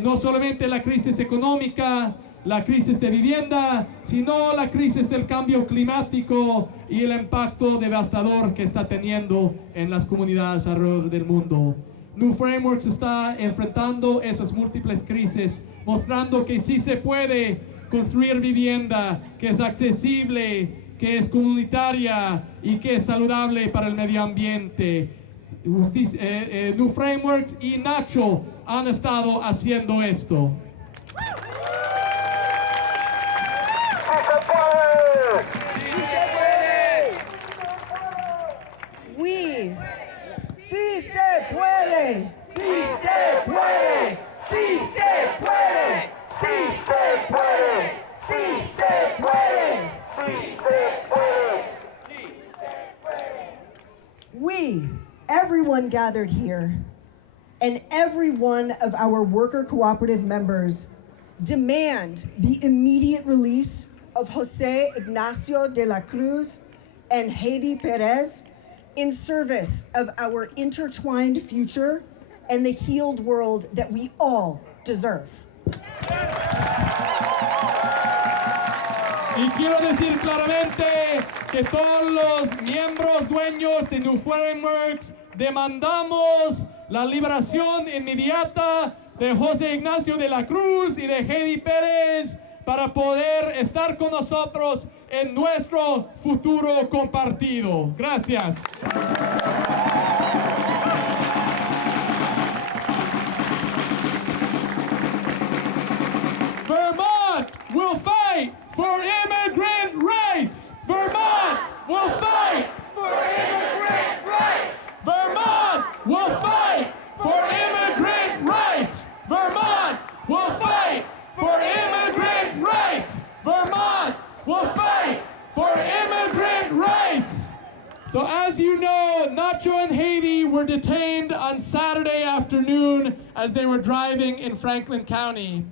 no solamente la crisis económica, la crisis de vivienda, sino la crisis del cambio climático y el impacto devastador que está teniendo en las comunidades alrededor del mundo. New Frameworks está enfrentando esas múltiples crisis, mostrando que sí se puede construir vivienda que es accesible, que es comunitaria y que es saludable para el medio ambiente. New Frameworks y Nacho han estado haciendo esto. Sí se puede, sí se puede, sí se puede, sí se puede, sí se puede, sí se puede. We, everyone gathered here, and every one of our worker cooperative members demand the immediate release of Jose Ignacio de la Cruz and Haiti Perez in service of our intertwined future and the healed world that we all deserve. Y quiero decir claramente que todos los miembros dueños de New Frameworks demandamos la liberación inmediata de José Ignacio de la Cruz y de Heidi Pérez para poder estar con nosotros en nuestro futuro compartido. Gracias. Vermont will fight for immigrant rights. Vermont will fight for immigrant rights. Vermont will fight for immigrant rights. Vermont will fight for immigrant rights. Vermont will fight for immigrant rights. So as you know, Nacho and Haiti were detained on Saturday afternoon as they were driving in Franklin County.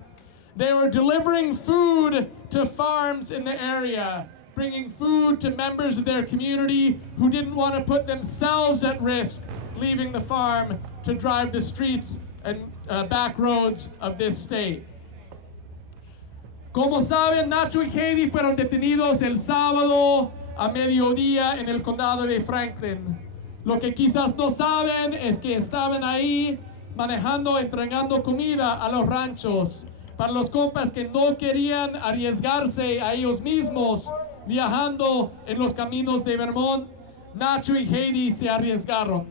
They were delivering food to farms in the area, bringing food to members of their community who didn't want to put themselves at risk leaving the farm to drive the streets and back roads of this state. Como saben, Nacho y Haiti fueron detenidos el sábado a mediodía en el condado de Franklin. Lo que quizás no saben es que estaban ahí manejando, entregando comida a los ranchos. Para los compas que no querían arriesgarse a ellos mismos viajando en los caminos de Vermont, Nacho y Haiti se arriesgaron.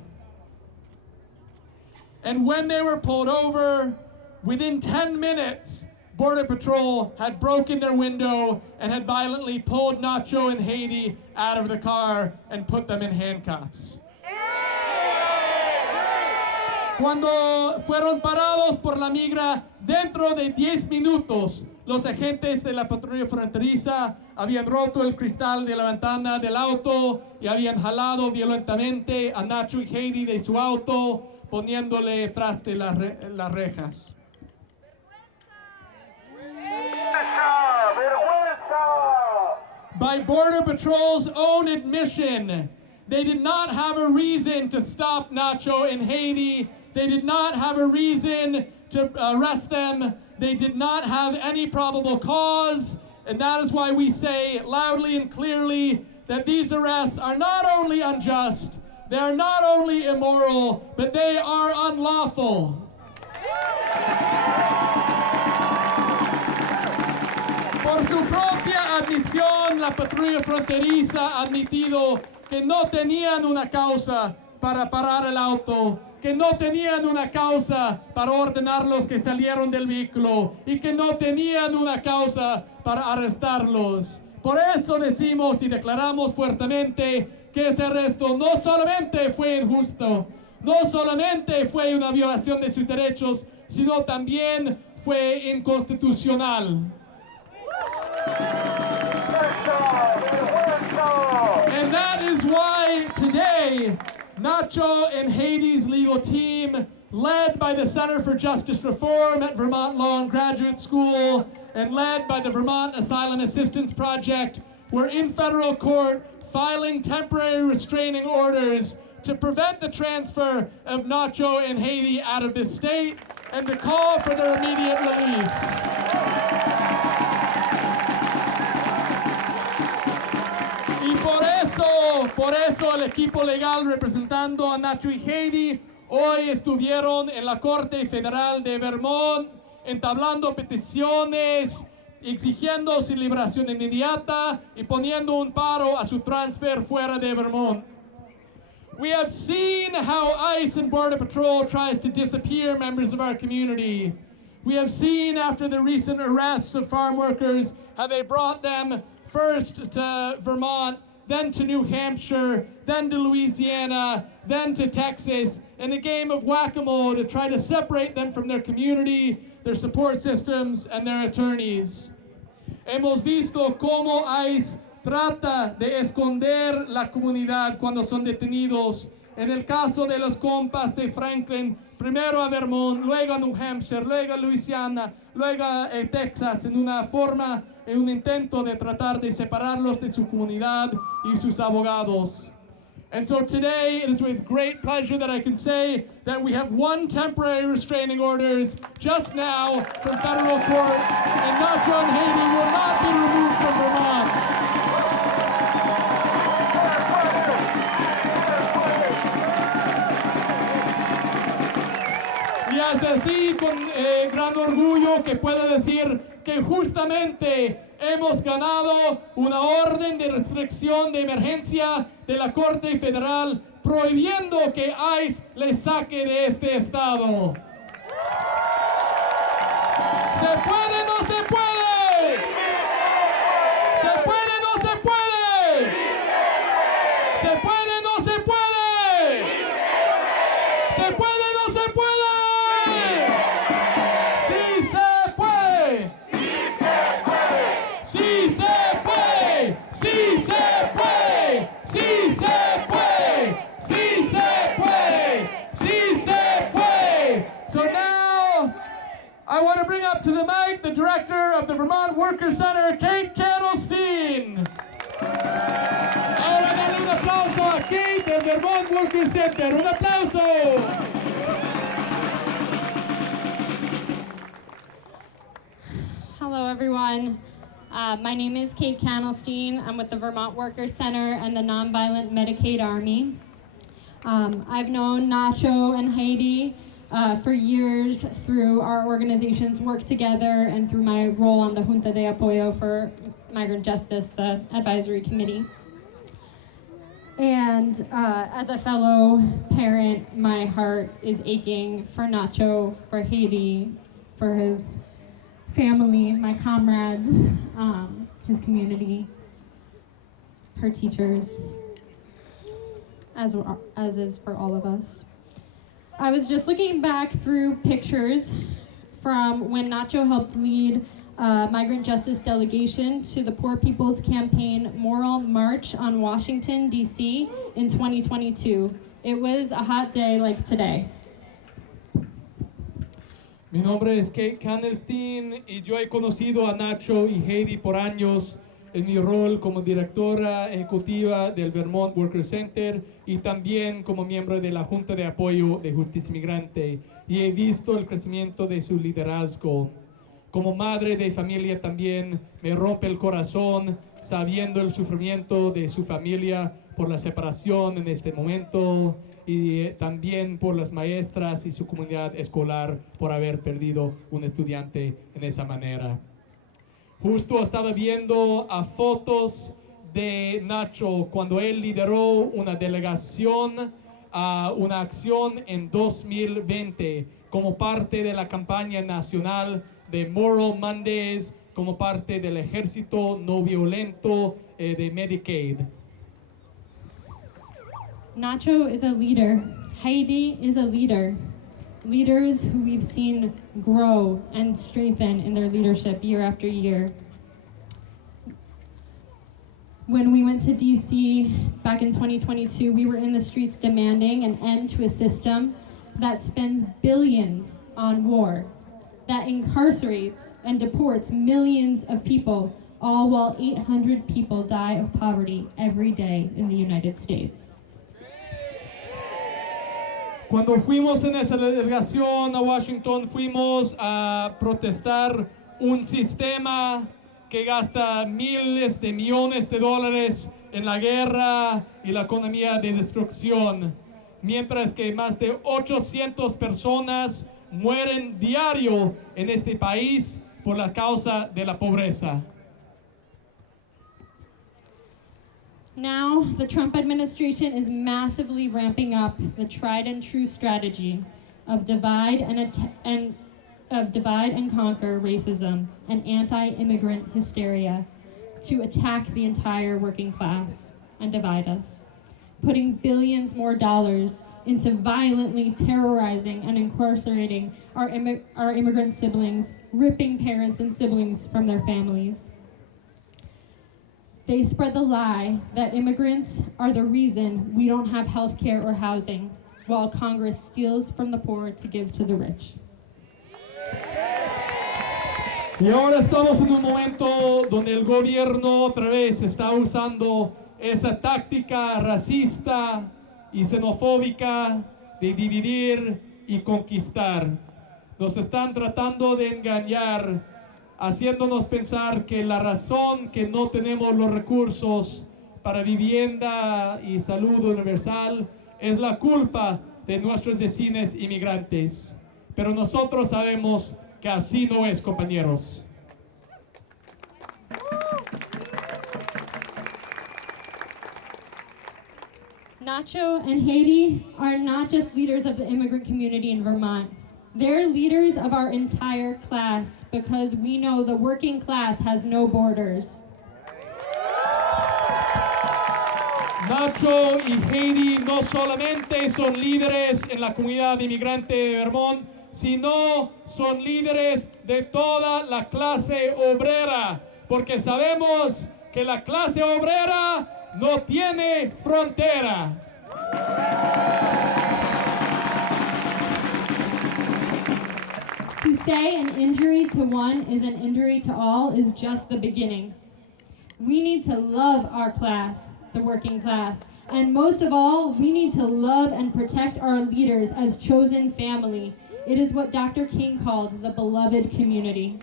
And when they were pulled over, within 10 minutes, Border Patrol had broken their window and had violently pulled Nacho and Haiti out of the car and put them in handcuffs. Cuando fueron parados por la migra, dentro de 10 minutos, los agentes de la patrulla fronteriza habían roto el cristal de la ventana del auto y habían jalado violentamente a Nacho y Haiti de su auto, poniéndole tras de las rejas. By Border Patrol's own admission, they did not have a reason to stop Nacho and Haiti. They did not have a reason to arrest them. They did not have any probable cause. And that is why we say loudly and clearly that these arrests are not only unjust, they are not only immoral, but they are unlawful. Por su propia admisión, la patrulla fronteriza ha admitido que no tenían una causa para parar el auto, que no tenían una causa para ordenarlos que salieron del vehículo y que no tenían una causa para arrestarlos. Por eso decimos y declaramos fuertemente que ese arresto no solamente fue injusto, no solamente fue una violación de sus derechos, sino también fue inconstitucional. And that is why today, Nacho and Haiti's legal team, led by the Center for Justice Reform at Vermont Law and Graduate School, and led by the Vermont Asylum Assistance Project, were in federal court filing temporary restraining orders to prevent the transfer of Nacho and Haiti out of this state and to call for their immediate release. Y por eso el equipo legal representando a Nacho y Haiti hoy estuvieron en la Corte Federal de Vermont entablando peticiones, exigiendo su liberación inmediata y poniendo un paro a su transfer fuera de Vermont. We have seen how ICE and Border Patrol tries to disappear members of our community. We have seen after the recent arrests of farm workers how they brought them first to Vermont, then to New Hampshire, then to Louisiana, then to Texas, in a game of whack-a-mole to try to separate them from their community, their support systems, and their attorneys. Hemos visto cómo ICE trata de esconder la comunidad cuando son detenidos. En el caso de los compas de Franklin, primero a Vermont, luego a New Hampshire, luego a Louisiana, luego a Texas, en una forma en un intento de tratar de separarlos de su comunidad y sus abogados. And so today, it is with great pleasure that I can say that we have one temporary restraining orders just now from federal court, and Nacho and Haiti will not be removed from Vermont. Y es así con gran orgullo que puedo decir que justamente hemos ganado una orden de restricción de emergencia de la Corte Federal prohibiendo que ICE le saque de este estado. ¿Se puede o no se puede? ¿Se puede o no se puede? ¿Se puede o no se puede? ¿Se puede o no se puede? ¡Sí se puede! ¡Sí se puede! ¡Sí se puede! ¡Sí se puede! ¡Sí se puede! ¡Sí se puede! So now, I want to bring up to the mic the director of the Vermont Workers Center, Kate Candlestein. Ahora dale un aplauso a Kate del Vermont Workers Center. ¡Un aplauso! Hello, everyone. My name is Kate Candlestein. I'm with the Vermont Workers Center and the Nonviolent Medicaid Army. I've known Nacho and Heidi for years through our organization's work together and through my role on the Junta de Apoyo for Migrant Justice, the advisory committee. And as a fellow parent, my heart is aching for Nacho, for Heidi, for his family, my comrades, his community, her teachers, as is for all of us. I was just looking back through pictures from when Nacho helped lead Migrant Justice Delegation to the Poor People's Campaign Moral March on Washington, D.C. in 2022. It was a hot day like today. Mi nombre es Kate Candlestein y yo he conocido a Nacho y Heidi por años en mi rol como directora ejecutiva del Vermont Workers Center y también como miembro de la Junta de Apoyo de Justicia Migrante, y he visto el crecimiento de su liderazgo. Como madre de familia también me rompe el corazón sabiendo el sufrimiento de su familia por la separación en este momento, y también por las maestras y su comunidad escolar por haber perdido un estudiante en esa manera. Justo estaba viendo a fotos de Nacho cuando él lideró una delegación a una acción en 2020 como parte de la campaña nacional de Moral Mondays, como parte del ejército no violento de Medicaid. Nacho is a leader. Heidi is a leader. Leaders who we've seen grow and strengthen in their leadership year after year. When we went to DC back in 2022, we were in the streets demanding an end to a system that spends billions on war, that incarcerates and deports millions of people, all while 800 people die of poverty every day in the United States. Cuando fuimos en esa delegación a Washington, fuimos a protestar un sistema que gasta miles de millones de dólares en la guerra y la economía de destrucción, mientras que más de 800 personas mueren diario en este país por la causa de la pobreza. Now, the Trump administration is massively ramping up the tried and true strategy of divide and conquer racism and anti-immigrant hysteria to attack the entire working class and divide us, putting billions more dollars into violently terrorizing and incarcerating our immigrant siblings, ripping parents and siblings from their families. They spread the lie that immigrants are the reason we don't have health care or housing, while Congress steals from the poor to give to the rich. Y ahora estamos en un momento donde el gobierno otra vez está usando esa táctica racista y xenofóbica de dividir y conquistar. Nos están tratando de engañar, haciéndonos pensar que la razón que no tenemos los recursos para vivienda y salud universal es la culpa de nuestros vecinos inmigrantes. Pero nosotros sabemos que así no es, compañeros. Nacho and Haiti are not just leaders of the immigrant community in Vermont. They're leaders of our entire class because we know the working class has no borders. Nacho y Haiti no solamente son líderes en la comunidad inmigrante de Vermont, sino son líderes de toda la clase obrera, porque sabemos que la clase obrera no tiene frontera. To say an injury to one is an injury to all is just the beginning. We need to love our class, the working class, and most of all, we need to love and protect our leaders as chosen family. It is what Dr. King called the beloved community.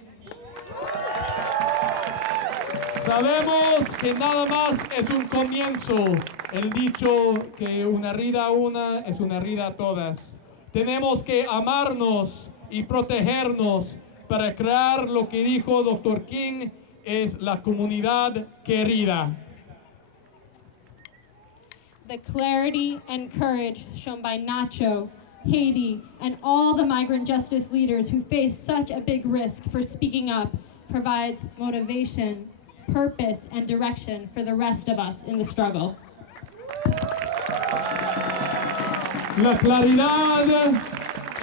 Sabemos que nada más es un comienzo. El dicho que una herida a una es una herida a todas. Tenemos que amarnos y protegernos para crear lo que dijo Dr. King es la comunidad querida. The clarity and courage shown by Nacho, Haiti, and all the migrant justice leaders who face such a big risk for speaking up provides motivation, purpose, and direction for the rest of us in the struggle. La claridad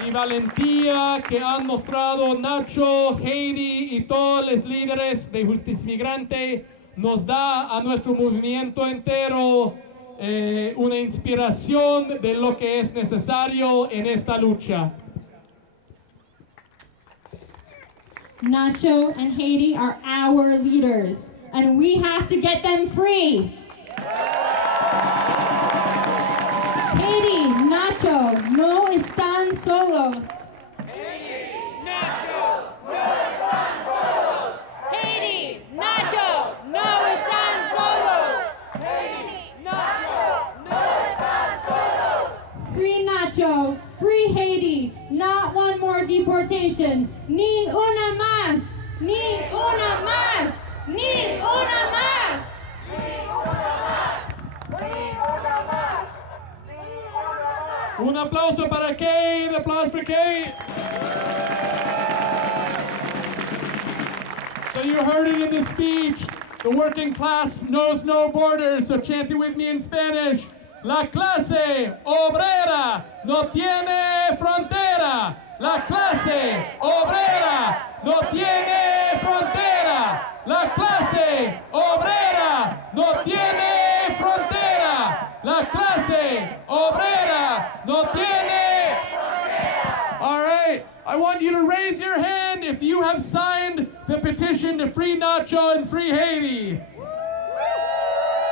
y valentía que han mostrado Nacho, Haiti y todos los líderes de Justicia Migrante nos da a nuestro movimiento entero una inspiración de lo que es necesario en esta lucha. Nacho and Haiti are our leaders, and we have to get them free. Haiti, Nacho, no están solos. Haiti, Nacho, no están solos. Free Nacho, free Haiti, not one more deportation. Ni una más, ni una más, ni una más. Un aplauso para Kate, applause for Kate. So you heard it in the speech. The working class knows no borders, so chant it with me in Spanish. La clase obrera no tiene frontera. La clase obrera no tiene frontera. La clase obrera no tiene frontera. La clase obrera no tiene frontera. All right, I want you to raise your hand if you have signed the petition to free Nacho and free Haiti.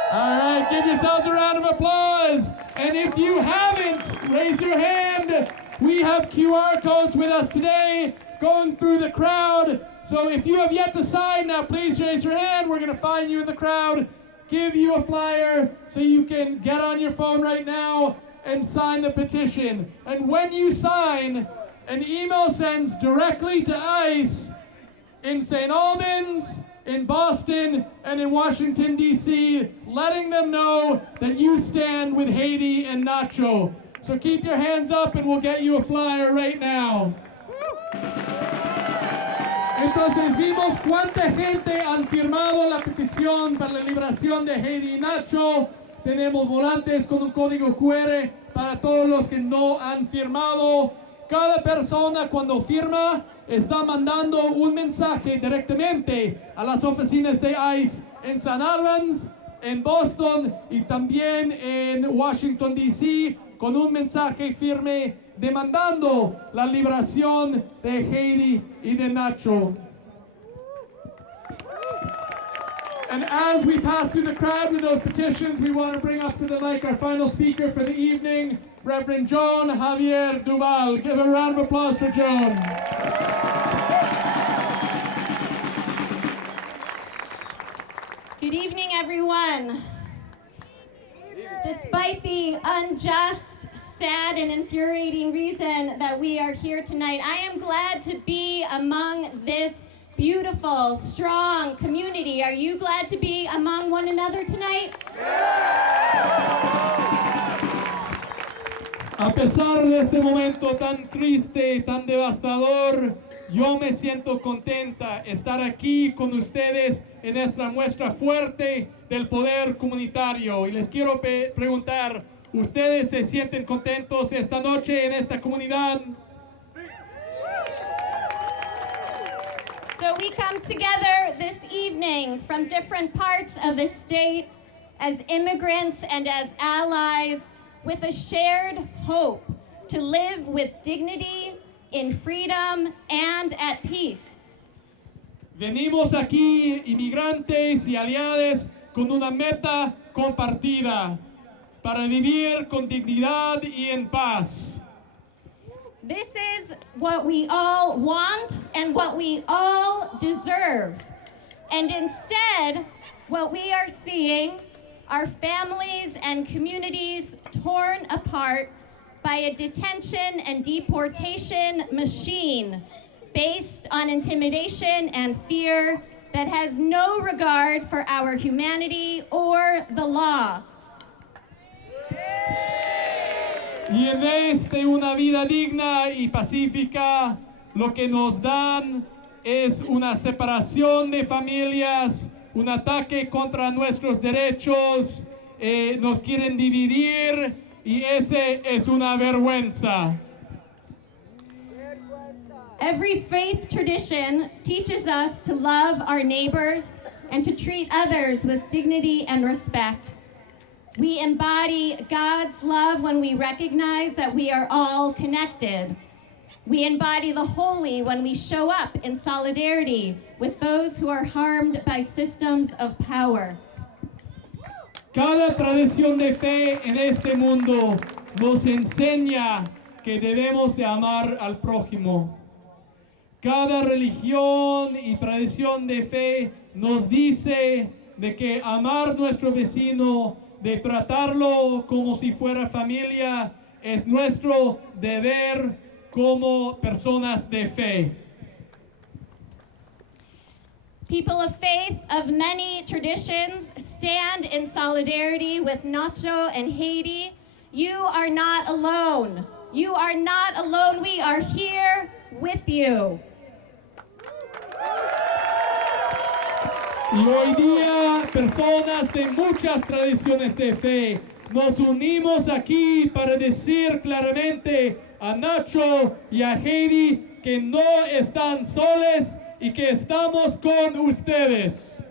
All right, give yourselves a round of applause. And if you haven't, raise your hand. We have QR codes with us today going through the crowd. So if you have yet to sign, now please raise your hand. We're going to find you in the crowd, give you a flyer so you can get on your phone right now and sign the petition. And when you sign, an email sends directly to ICE in St. Albans, in Boston, and in Washington, D.C., letting them know that you stand with Haiti and Nacho. So keep your hands up and we'll get you a flyer right now. Entonces vimos cuánta gente han firmado la petición para la liberación de Haiti y Nacho. Tenemos volantes con un código QR para todos los que no han firmado. Cada persona cuando firma está mandando un mensaje directamente a las oficinas de ICE en St. Albans, en Boston y también en Washington, D.C., con un mensaje firme demandando la liberación de Haiti y de Nacho. And as we pass through the crowd with those petitions, we want to bring up to the mic our final speaker for the evening, Reverend John Javier Duval. Give a round of applause for John. Good evening, everyone. Despite the unjust, sad, and infuriating reason that we are here tonight, I am glad to be among this beautiful, strong community. Are you glad to be among one another tonight? A pesar de este momento tan triste, tan devastador, yo me siento contenta estar aquí con ustedes en esta muestra fuerte del poder comunitario. Y les quiero preguntar, ¿ustedes se sienten contentos esta noche en esta comunidad? So we come together this evening from different parts of the state as immigrants and as allies with a shared hope to live with dignity, in freedom, and at peace. Venimos aquí, inmigrantes y aliados, con una meta compartida para vivir con dignidad y en paz. This is what we all want and what we all deserve. And instead, what we are seeing are families and communities torn apart by a detention and deportation machine based on intimidation and fear that has no regard for our humanity or the law. Y en vez de una vida digna y pacífica, lo que nos dan es una separación de familias, un ataque contra nuestros derechos, nos quieren dividir y ese es una vergüenza. Every faith tradition teaches us to love our neighbors and to treat others with dignity and respect. We embody God's love when we recognize that we are all connected. We embody the holy when we show up in solidarity with those who are harmed by systems of power. Cada tradición de fe en este mundo nos enseña que debemos de amar al prójimo. Cada religión y tradición de fe nos dice de que amar a nuestro vecino, de tratarlo como si fuera familia, es nuestro deber como personas de fe. People of faith of many traditions stand in solidarity with Nacho and Haiti. You are not alone. You are not alone. We are here with you. Y hoy día, personas de muchas tradiciones de fe, nos unimos aquí para decir claramente a Nacho y a Heidi que no están soles y que estamos con ustedes.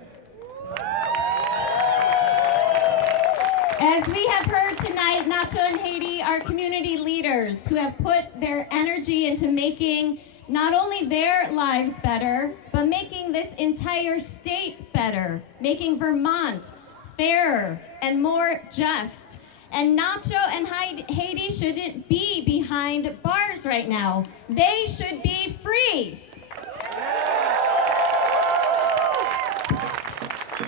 As we have heard tonight, Nacho and Haiti are community leaders who have put their energy into making not only their lives better, but making this entire state better, making Vermont fairer and more just. And Nacho and Haiti shouldn't be behind bars right now. They should be free.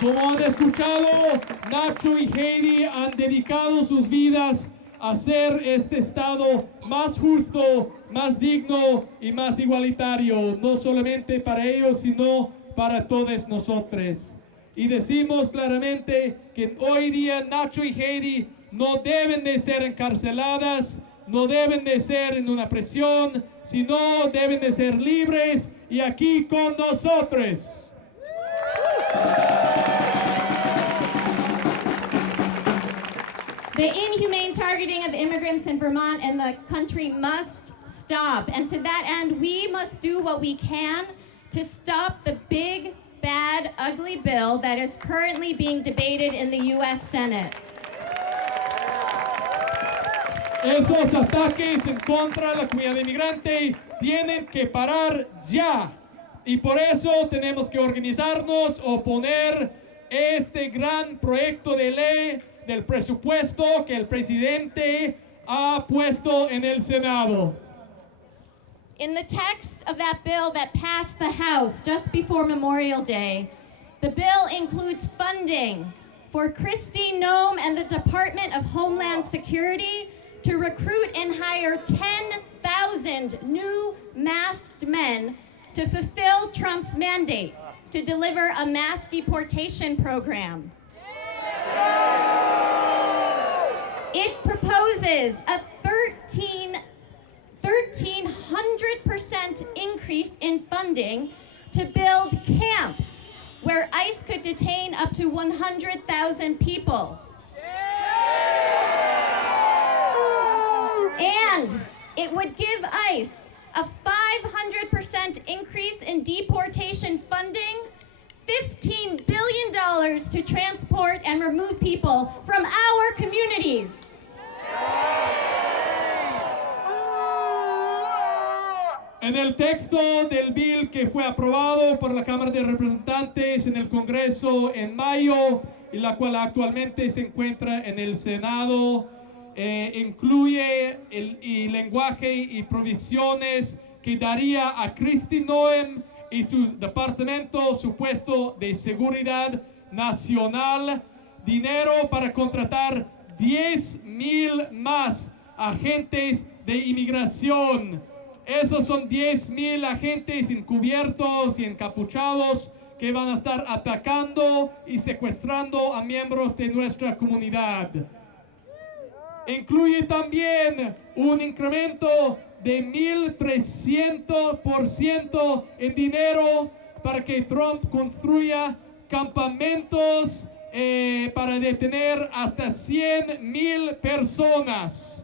Como han escuchado, Nacho y Heidi han dedicado sus vidas a hacer este estado más justo, más digno y más igualitario, no solamente para ellos, sino para todos nosotros. Y decimos claramente que hoy día Nacho y Heidi no deben de ser encarceladas, no deben de ser en una prisión, sino deben de ser libres y aquí con nosotros. The inhumane targeting of immigrants in Vermont and the country must stop. And to that end, we must do what we can to stop the big, bad, ugly bill that is currently being debated in the U.S. Senate. Esos ataques en contra de la comunidad inmigrante tienen que parar ya. Y por eso tenemos que organizarnos, oponer este gran proyecto de ley del presupuesto que el presidente ha puesto en el Senado. In the text of that bill that passed the House just before Memorial Day, the bill includes funding for Kristi Noem and the Department of Homeland Security to recruit and hire 10,000 new masked men to fulfill Trump's mandate to deliver a mass deportation program. It proposes a 1,300% increase in funding to build camps where ICE could detain up to 100,000 people. And it would give ICE a 500% increase in deportation funding, $15 billion to transport and remove people from our communities. En el texto del bill que fue aprobado por la Cámara de Representantes en el Congreso en mayo y la cual actualmente se encuentra en el Senado, incluye el lenguaje y provisiones que daría a Kristi Noem y su departamento, su puesto de seguridad nacional, dinero para contratar 10,000 más agentes de inmigración. Esos son 10,000 agentes encubiertos y encapuchados que van a estar atacando y secuestrando a miembros de nuestra comunidad. Incluye también un incremento de 1,300% en dinero para que Trump construya campamentos para detener hasta 100,000 personas.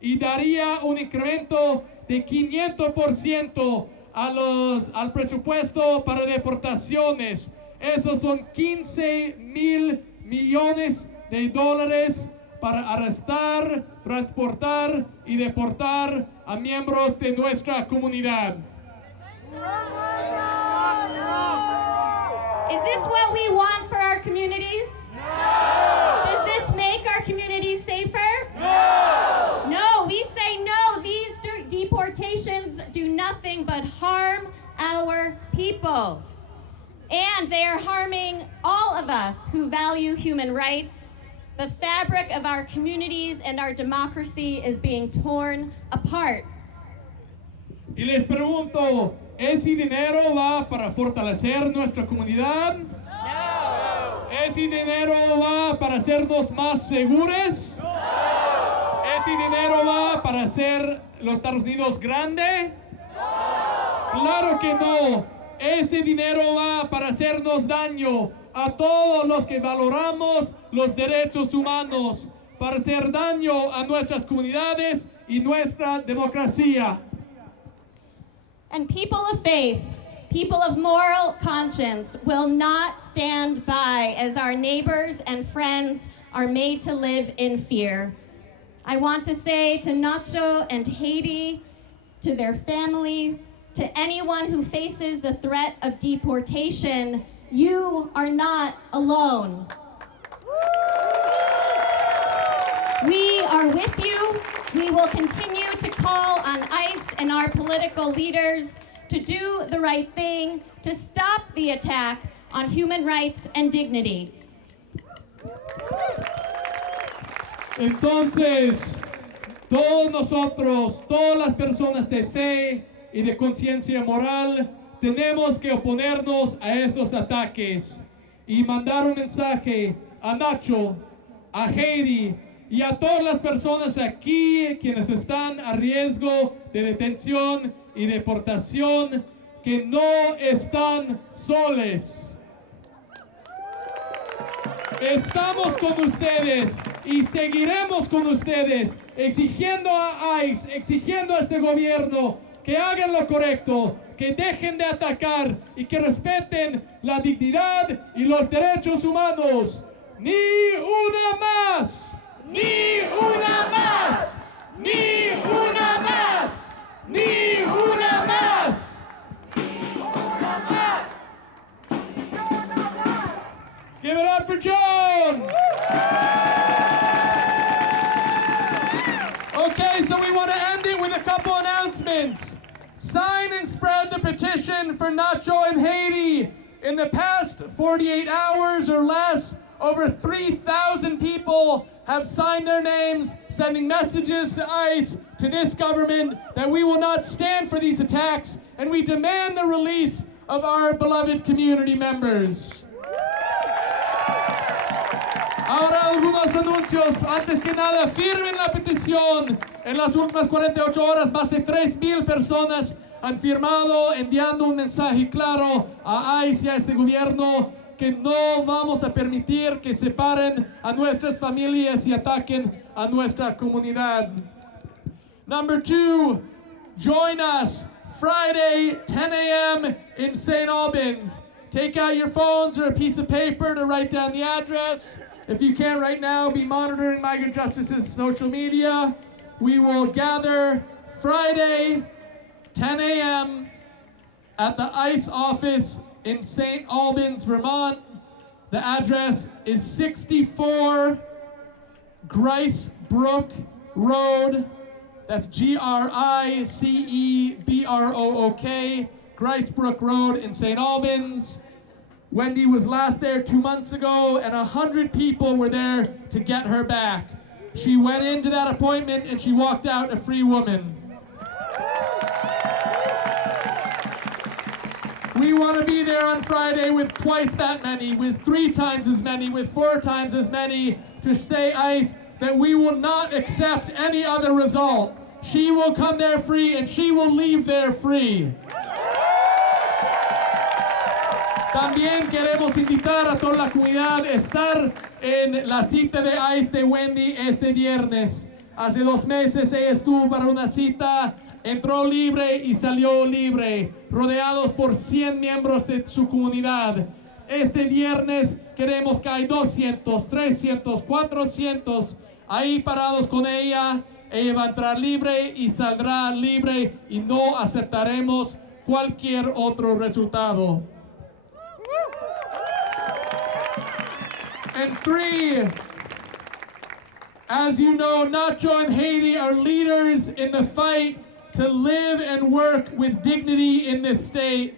Y daría un incremento de 500% al presupuesto para deportaciones. Esos son 15,000 millones de dólares para arrestar, transportar y deportar a miembros de nuestra comunidad. Is this what we want for our communities? No. Does this make our communities safer? No. No, we say no. These deportations do nothing but harm our people. And they are harming all of us who value human rights. The fabric of our communities and our democracy is being torn apart. Y les pregunto, ¿ese dinero va para fortalecer nuestra comunidad? No. ¿Ese dinero va para hacernos más seguros? No. ¿Ese dinero va para hacer los Estados Unidos grande? No. Claro que no. Ese dinero va para hacernos daño a todos los que valoramos los derechos humanos, para hacer daño a nuestras comunidades y nuestra democracia. And people of faith, people of moral conscience, will not stand by as our neighbors and friends are made to live in fear. I want to say to Nacho and Haiti, to their family, to anyone who faces the threat of deportation, you are not alone. We are with you. We will continue to call on ICE and our political leaders to do the right thing, to stop the attack on human rights and dignity. Entonces, todos nosotros, todas las personas de fe y de conciencia moral, tenemos que oponernos a esos ataques y mandar un mensaje a Nacho, a Heidi y a todas las personas aquí quienes están a riesgo de detención y deportación, que no están soles. Estamos con ustedes y seguiremos con ustedes, exigiendo a ICE, exigiendo a este gobierno que hagan lo correcto, que dejen de atacar y que respeten la dignidad y los derechos humanos. ¡Ni una más! ¡Ni una más! ¡Ni una más! ¡Ni una más! so we want to end it with a couple announcements. Sign and spread the petition for Nacho and Haiti. In the past 48 hours or less, over 3,000 people have signed their names, sending messages to ICE, to this government, that we will not stand for these attacks, and we demand the release of our beloved community members. Ahora algunos anuncios. Antes que nada, firmen la petición. En las últimas 48 horas, más de 3,000 personas han firmado enviando un mensaje claro a ICE y a este gobierno que no vamos a permitir que separen a nuestras familias y ataquen a nuestra comunidad. Number 2, join us Friday, 10 a.m. in St. Albans. Take out your phones or a piece of paper to write down the address. If you can't right now, be monitoring Migrant Justice's social media. We will gather Friday, 10 a.m. at the ICE office in St. Albans, Vermont. The address is 64 Grice Brook Road. That's Gricebrook, Grice Brook Road in St. Albans. Wendy was last there 2 months ago, and 100 people were there to get her back. She went into that appointment and she walked out a free woman. We want to be there on Friday with twice that many, with 3 times as many, with 4 times as many, to say ICE that we will not accept any other result. She will come there free and she will leave there free. También queremos invitar a toda la comunidad a estar en la cita de ICE de Wendy este viernes. Hace 2 meses ella estuvo para una cita, entró libre y salió libre, rodeados por 100 miembros de su comunidad. Este viernes queremos que hay 200, 300, 400 ahí parados con ella. Ella va a entrar libre y saldrá libre y no aceptaremos cualquier otro resultado. And 3, as you know, Nacho and Haiti are leaders in the fight to live and work with dignity in this state.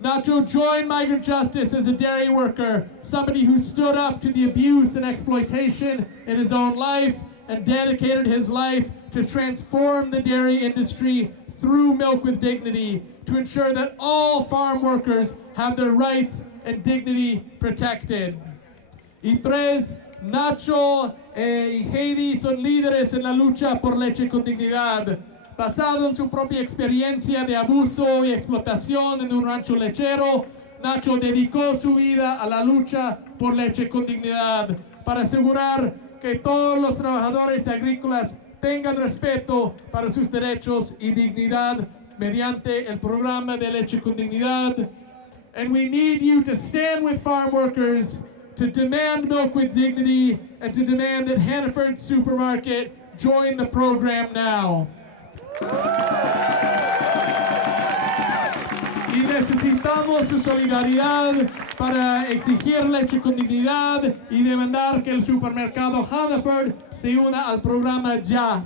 Nacho joined Migrant Justice as a dairy worker, somebody who stood up to the abuse and exploitation in his own life and dedicated his life to transform the dairy industry through Milk with Dignity, to ensure that all farm workers have their rights and dignity protected. Y 3, Nacho y Haiti son líderes en la lucha por leche con dignidad. Basado en su propia experiencia de abuso y explotación en un rancho lechero, Nacho dedicó su vida a la lucha por leche con dignidad, para asegurar que todos los trabajadores agrícolas tengan respeto para sus derechos y dignidad mediante el programa de leche con dignidad. And we need you to stand with farm workers, to demand Milk with Dignity, and to demand that Hannaford Supermarket join the program now. Y necesitamos su solidaridad para exigir leche con dignidad y demandar que el supermercado Hannaford se una al programa ya.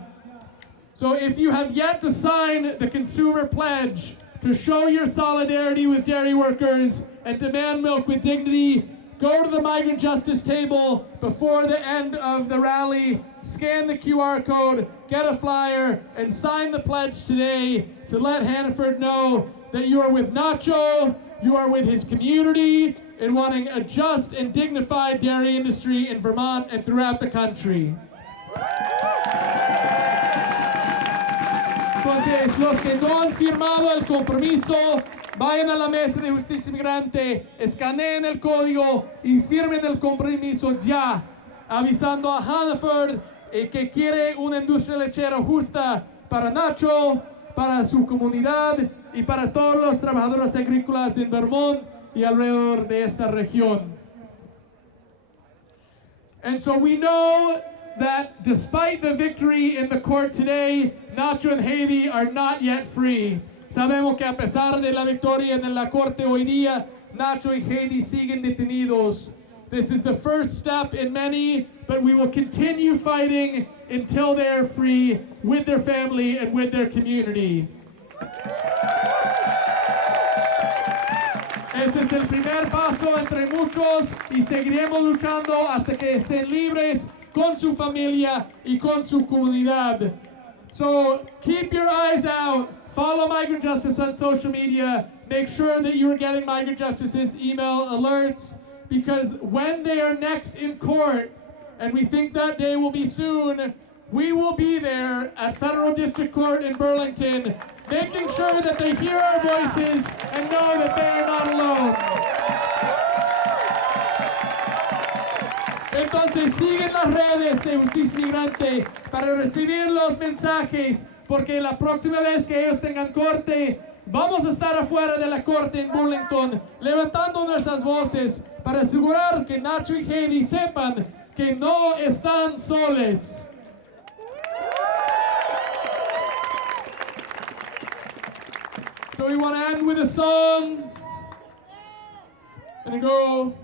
So if you have yet to sign the consumer pledge to show your solidarity with dairy workers and demand Milk with Dignity, go to the Migrant Justice table before the end of the rally, scan the QR code, get a flyer, and sign the pledge today to let Hannaford know that you are with Nacho, you are with his community, in wanting a just and dignified dairy industry in Vermont and throughout the country. Entonces, los que no han firmado el compromiso, vayan a la mesa de justicia migrante, escaneen el código y firmen el compromiso ya, avisando a Hannaford que quiere una industria lechera justa para Nacho, para su comunidad y para todos los trabajadores agrícolas en Vermont y alrededor de esta región. And so we know that despite the victory in the court today, Nacho and Haiti are not yet free. Sabemos que a pesar de la victoria en la corte hoy día, Nacho y Haiti siguen detenidos. This is the first step in many, but we will continue fighting until they are free with their family and with their community. Este es el primer paso entre muchos y seguiremos luchando hasta que estén libres con su familia y con su comunidad. So keep your eyes out. Follow Migrant Justice on social media. Make sure that you are getting Migrant Justice's email alerts, because when they are next in court, and we think that day will be soon, we will be there at Federal District Court in Burlington, making sure that they hear our voices and know that they are not alone. Entonces siguen las redes de Justicia Migrante para recibir los mensajes, porque la próxima vez que ellos tengan corte, vamos a estar afuera de la corte en Burlington, levantando nuestras voces para asegurar que Nacho y Heidi sepan que no están soles. So we want to end with a song. And go,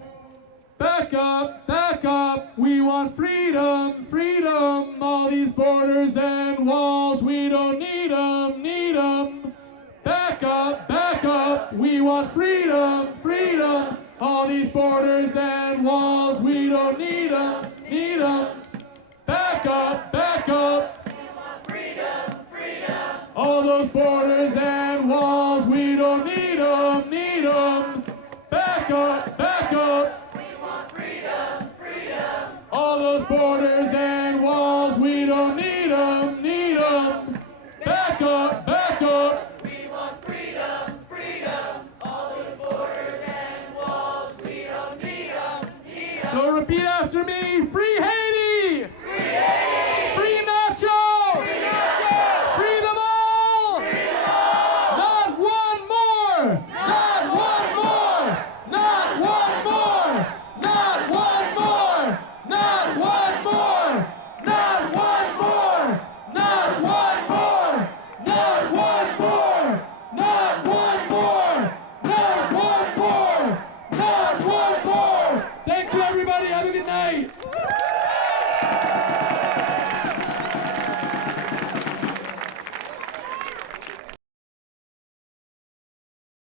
back up, we want freedom, freedom. All these borders and walls, we don't need them. Back up, we want freedom, freedom. All these borders and walls, we don't need them. Back up. We want freedom, freedom. All those borders and walls, we don't need them. Back up. We want freedom, freedom. All those borders and walls, we don't need them. Back up. We want freedom, freedom. All those borders and walls, we don't need them. So repeat after me. Free Haiti! Free Haiti! Free Nacho! Free Nacho! Free them all! Free them all! Not one more! Not one more! Not one more! Not one more! Not one more! Not one more! Not one more! Not one more! Not one more! Not one more! Not one more! Thank you, everybody. Have a good night.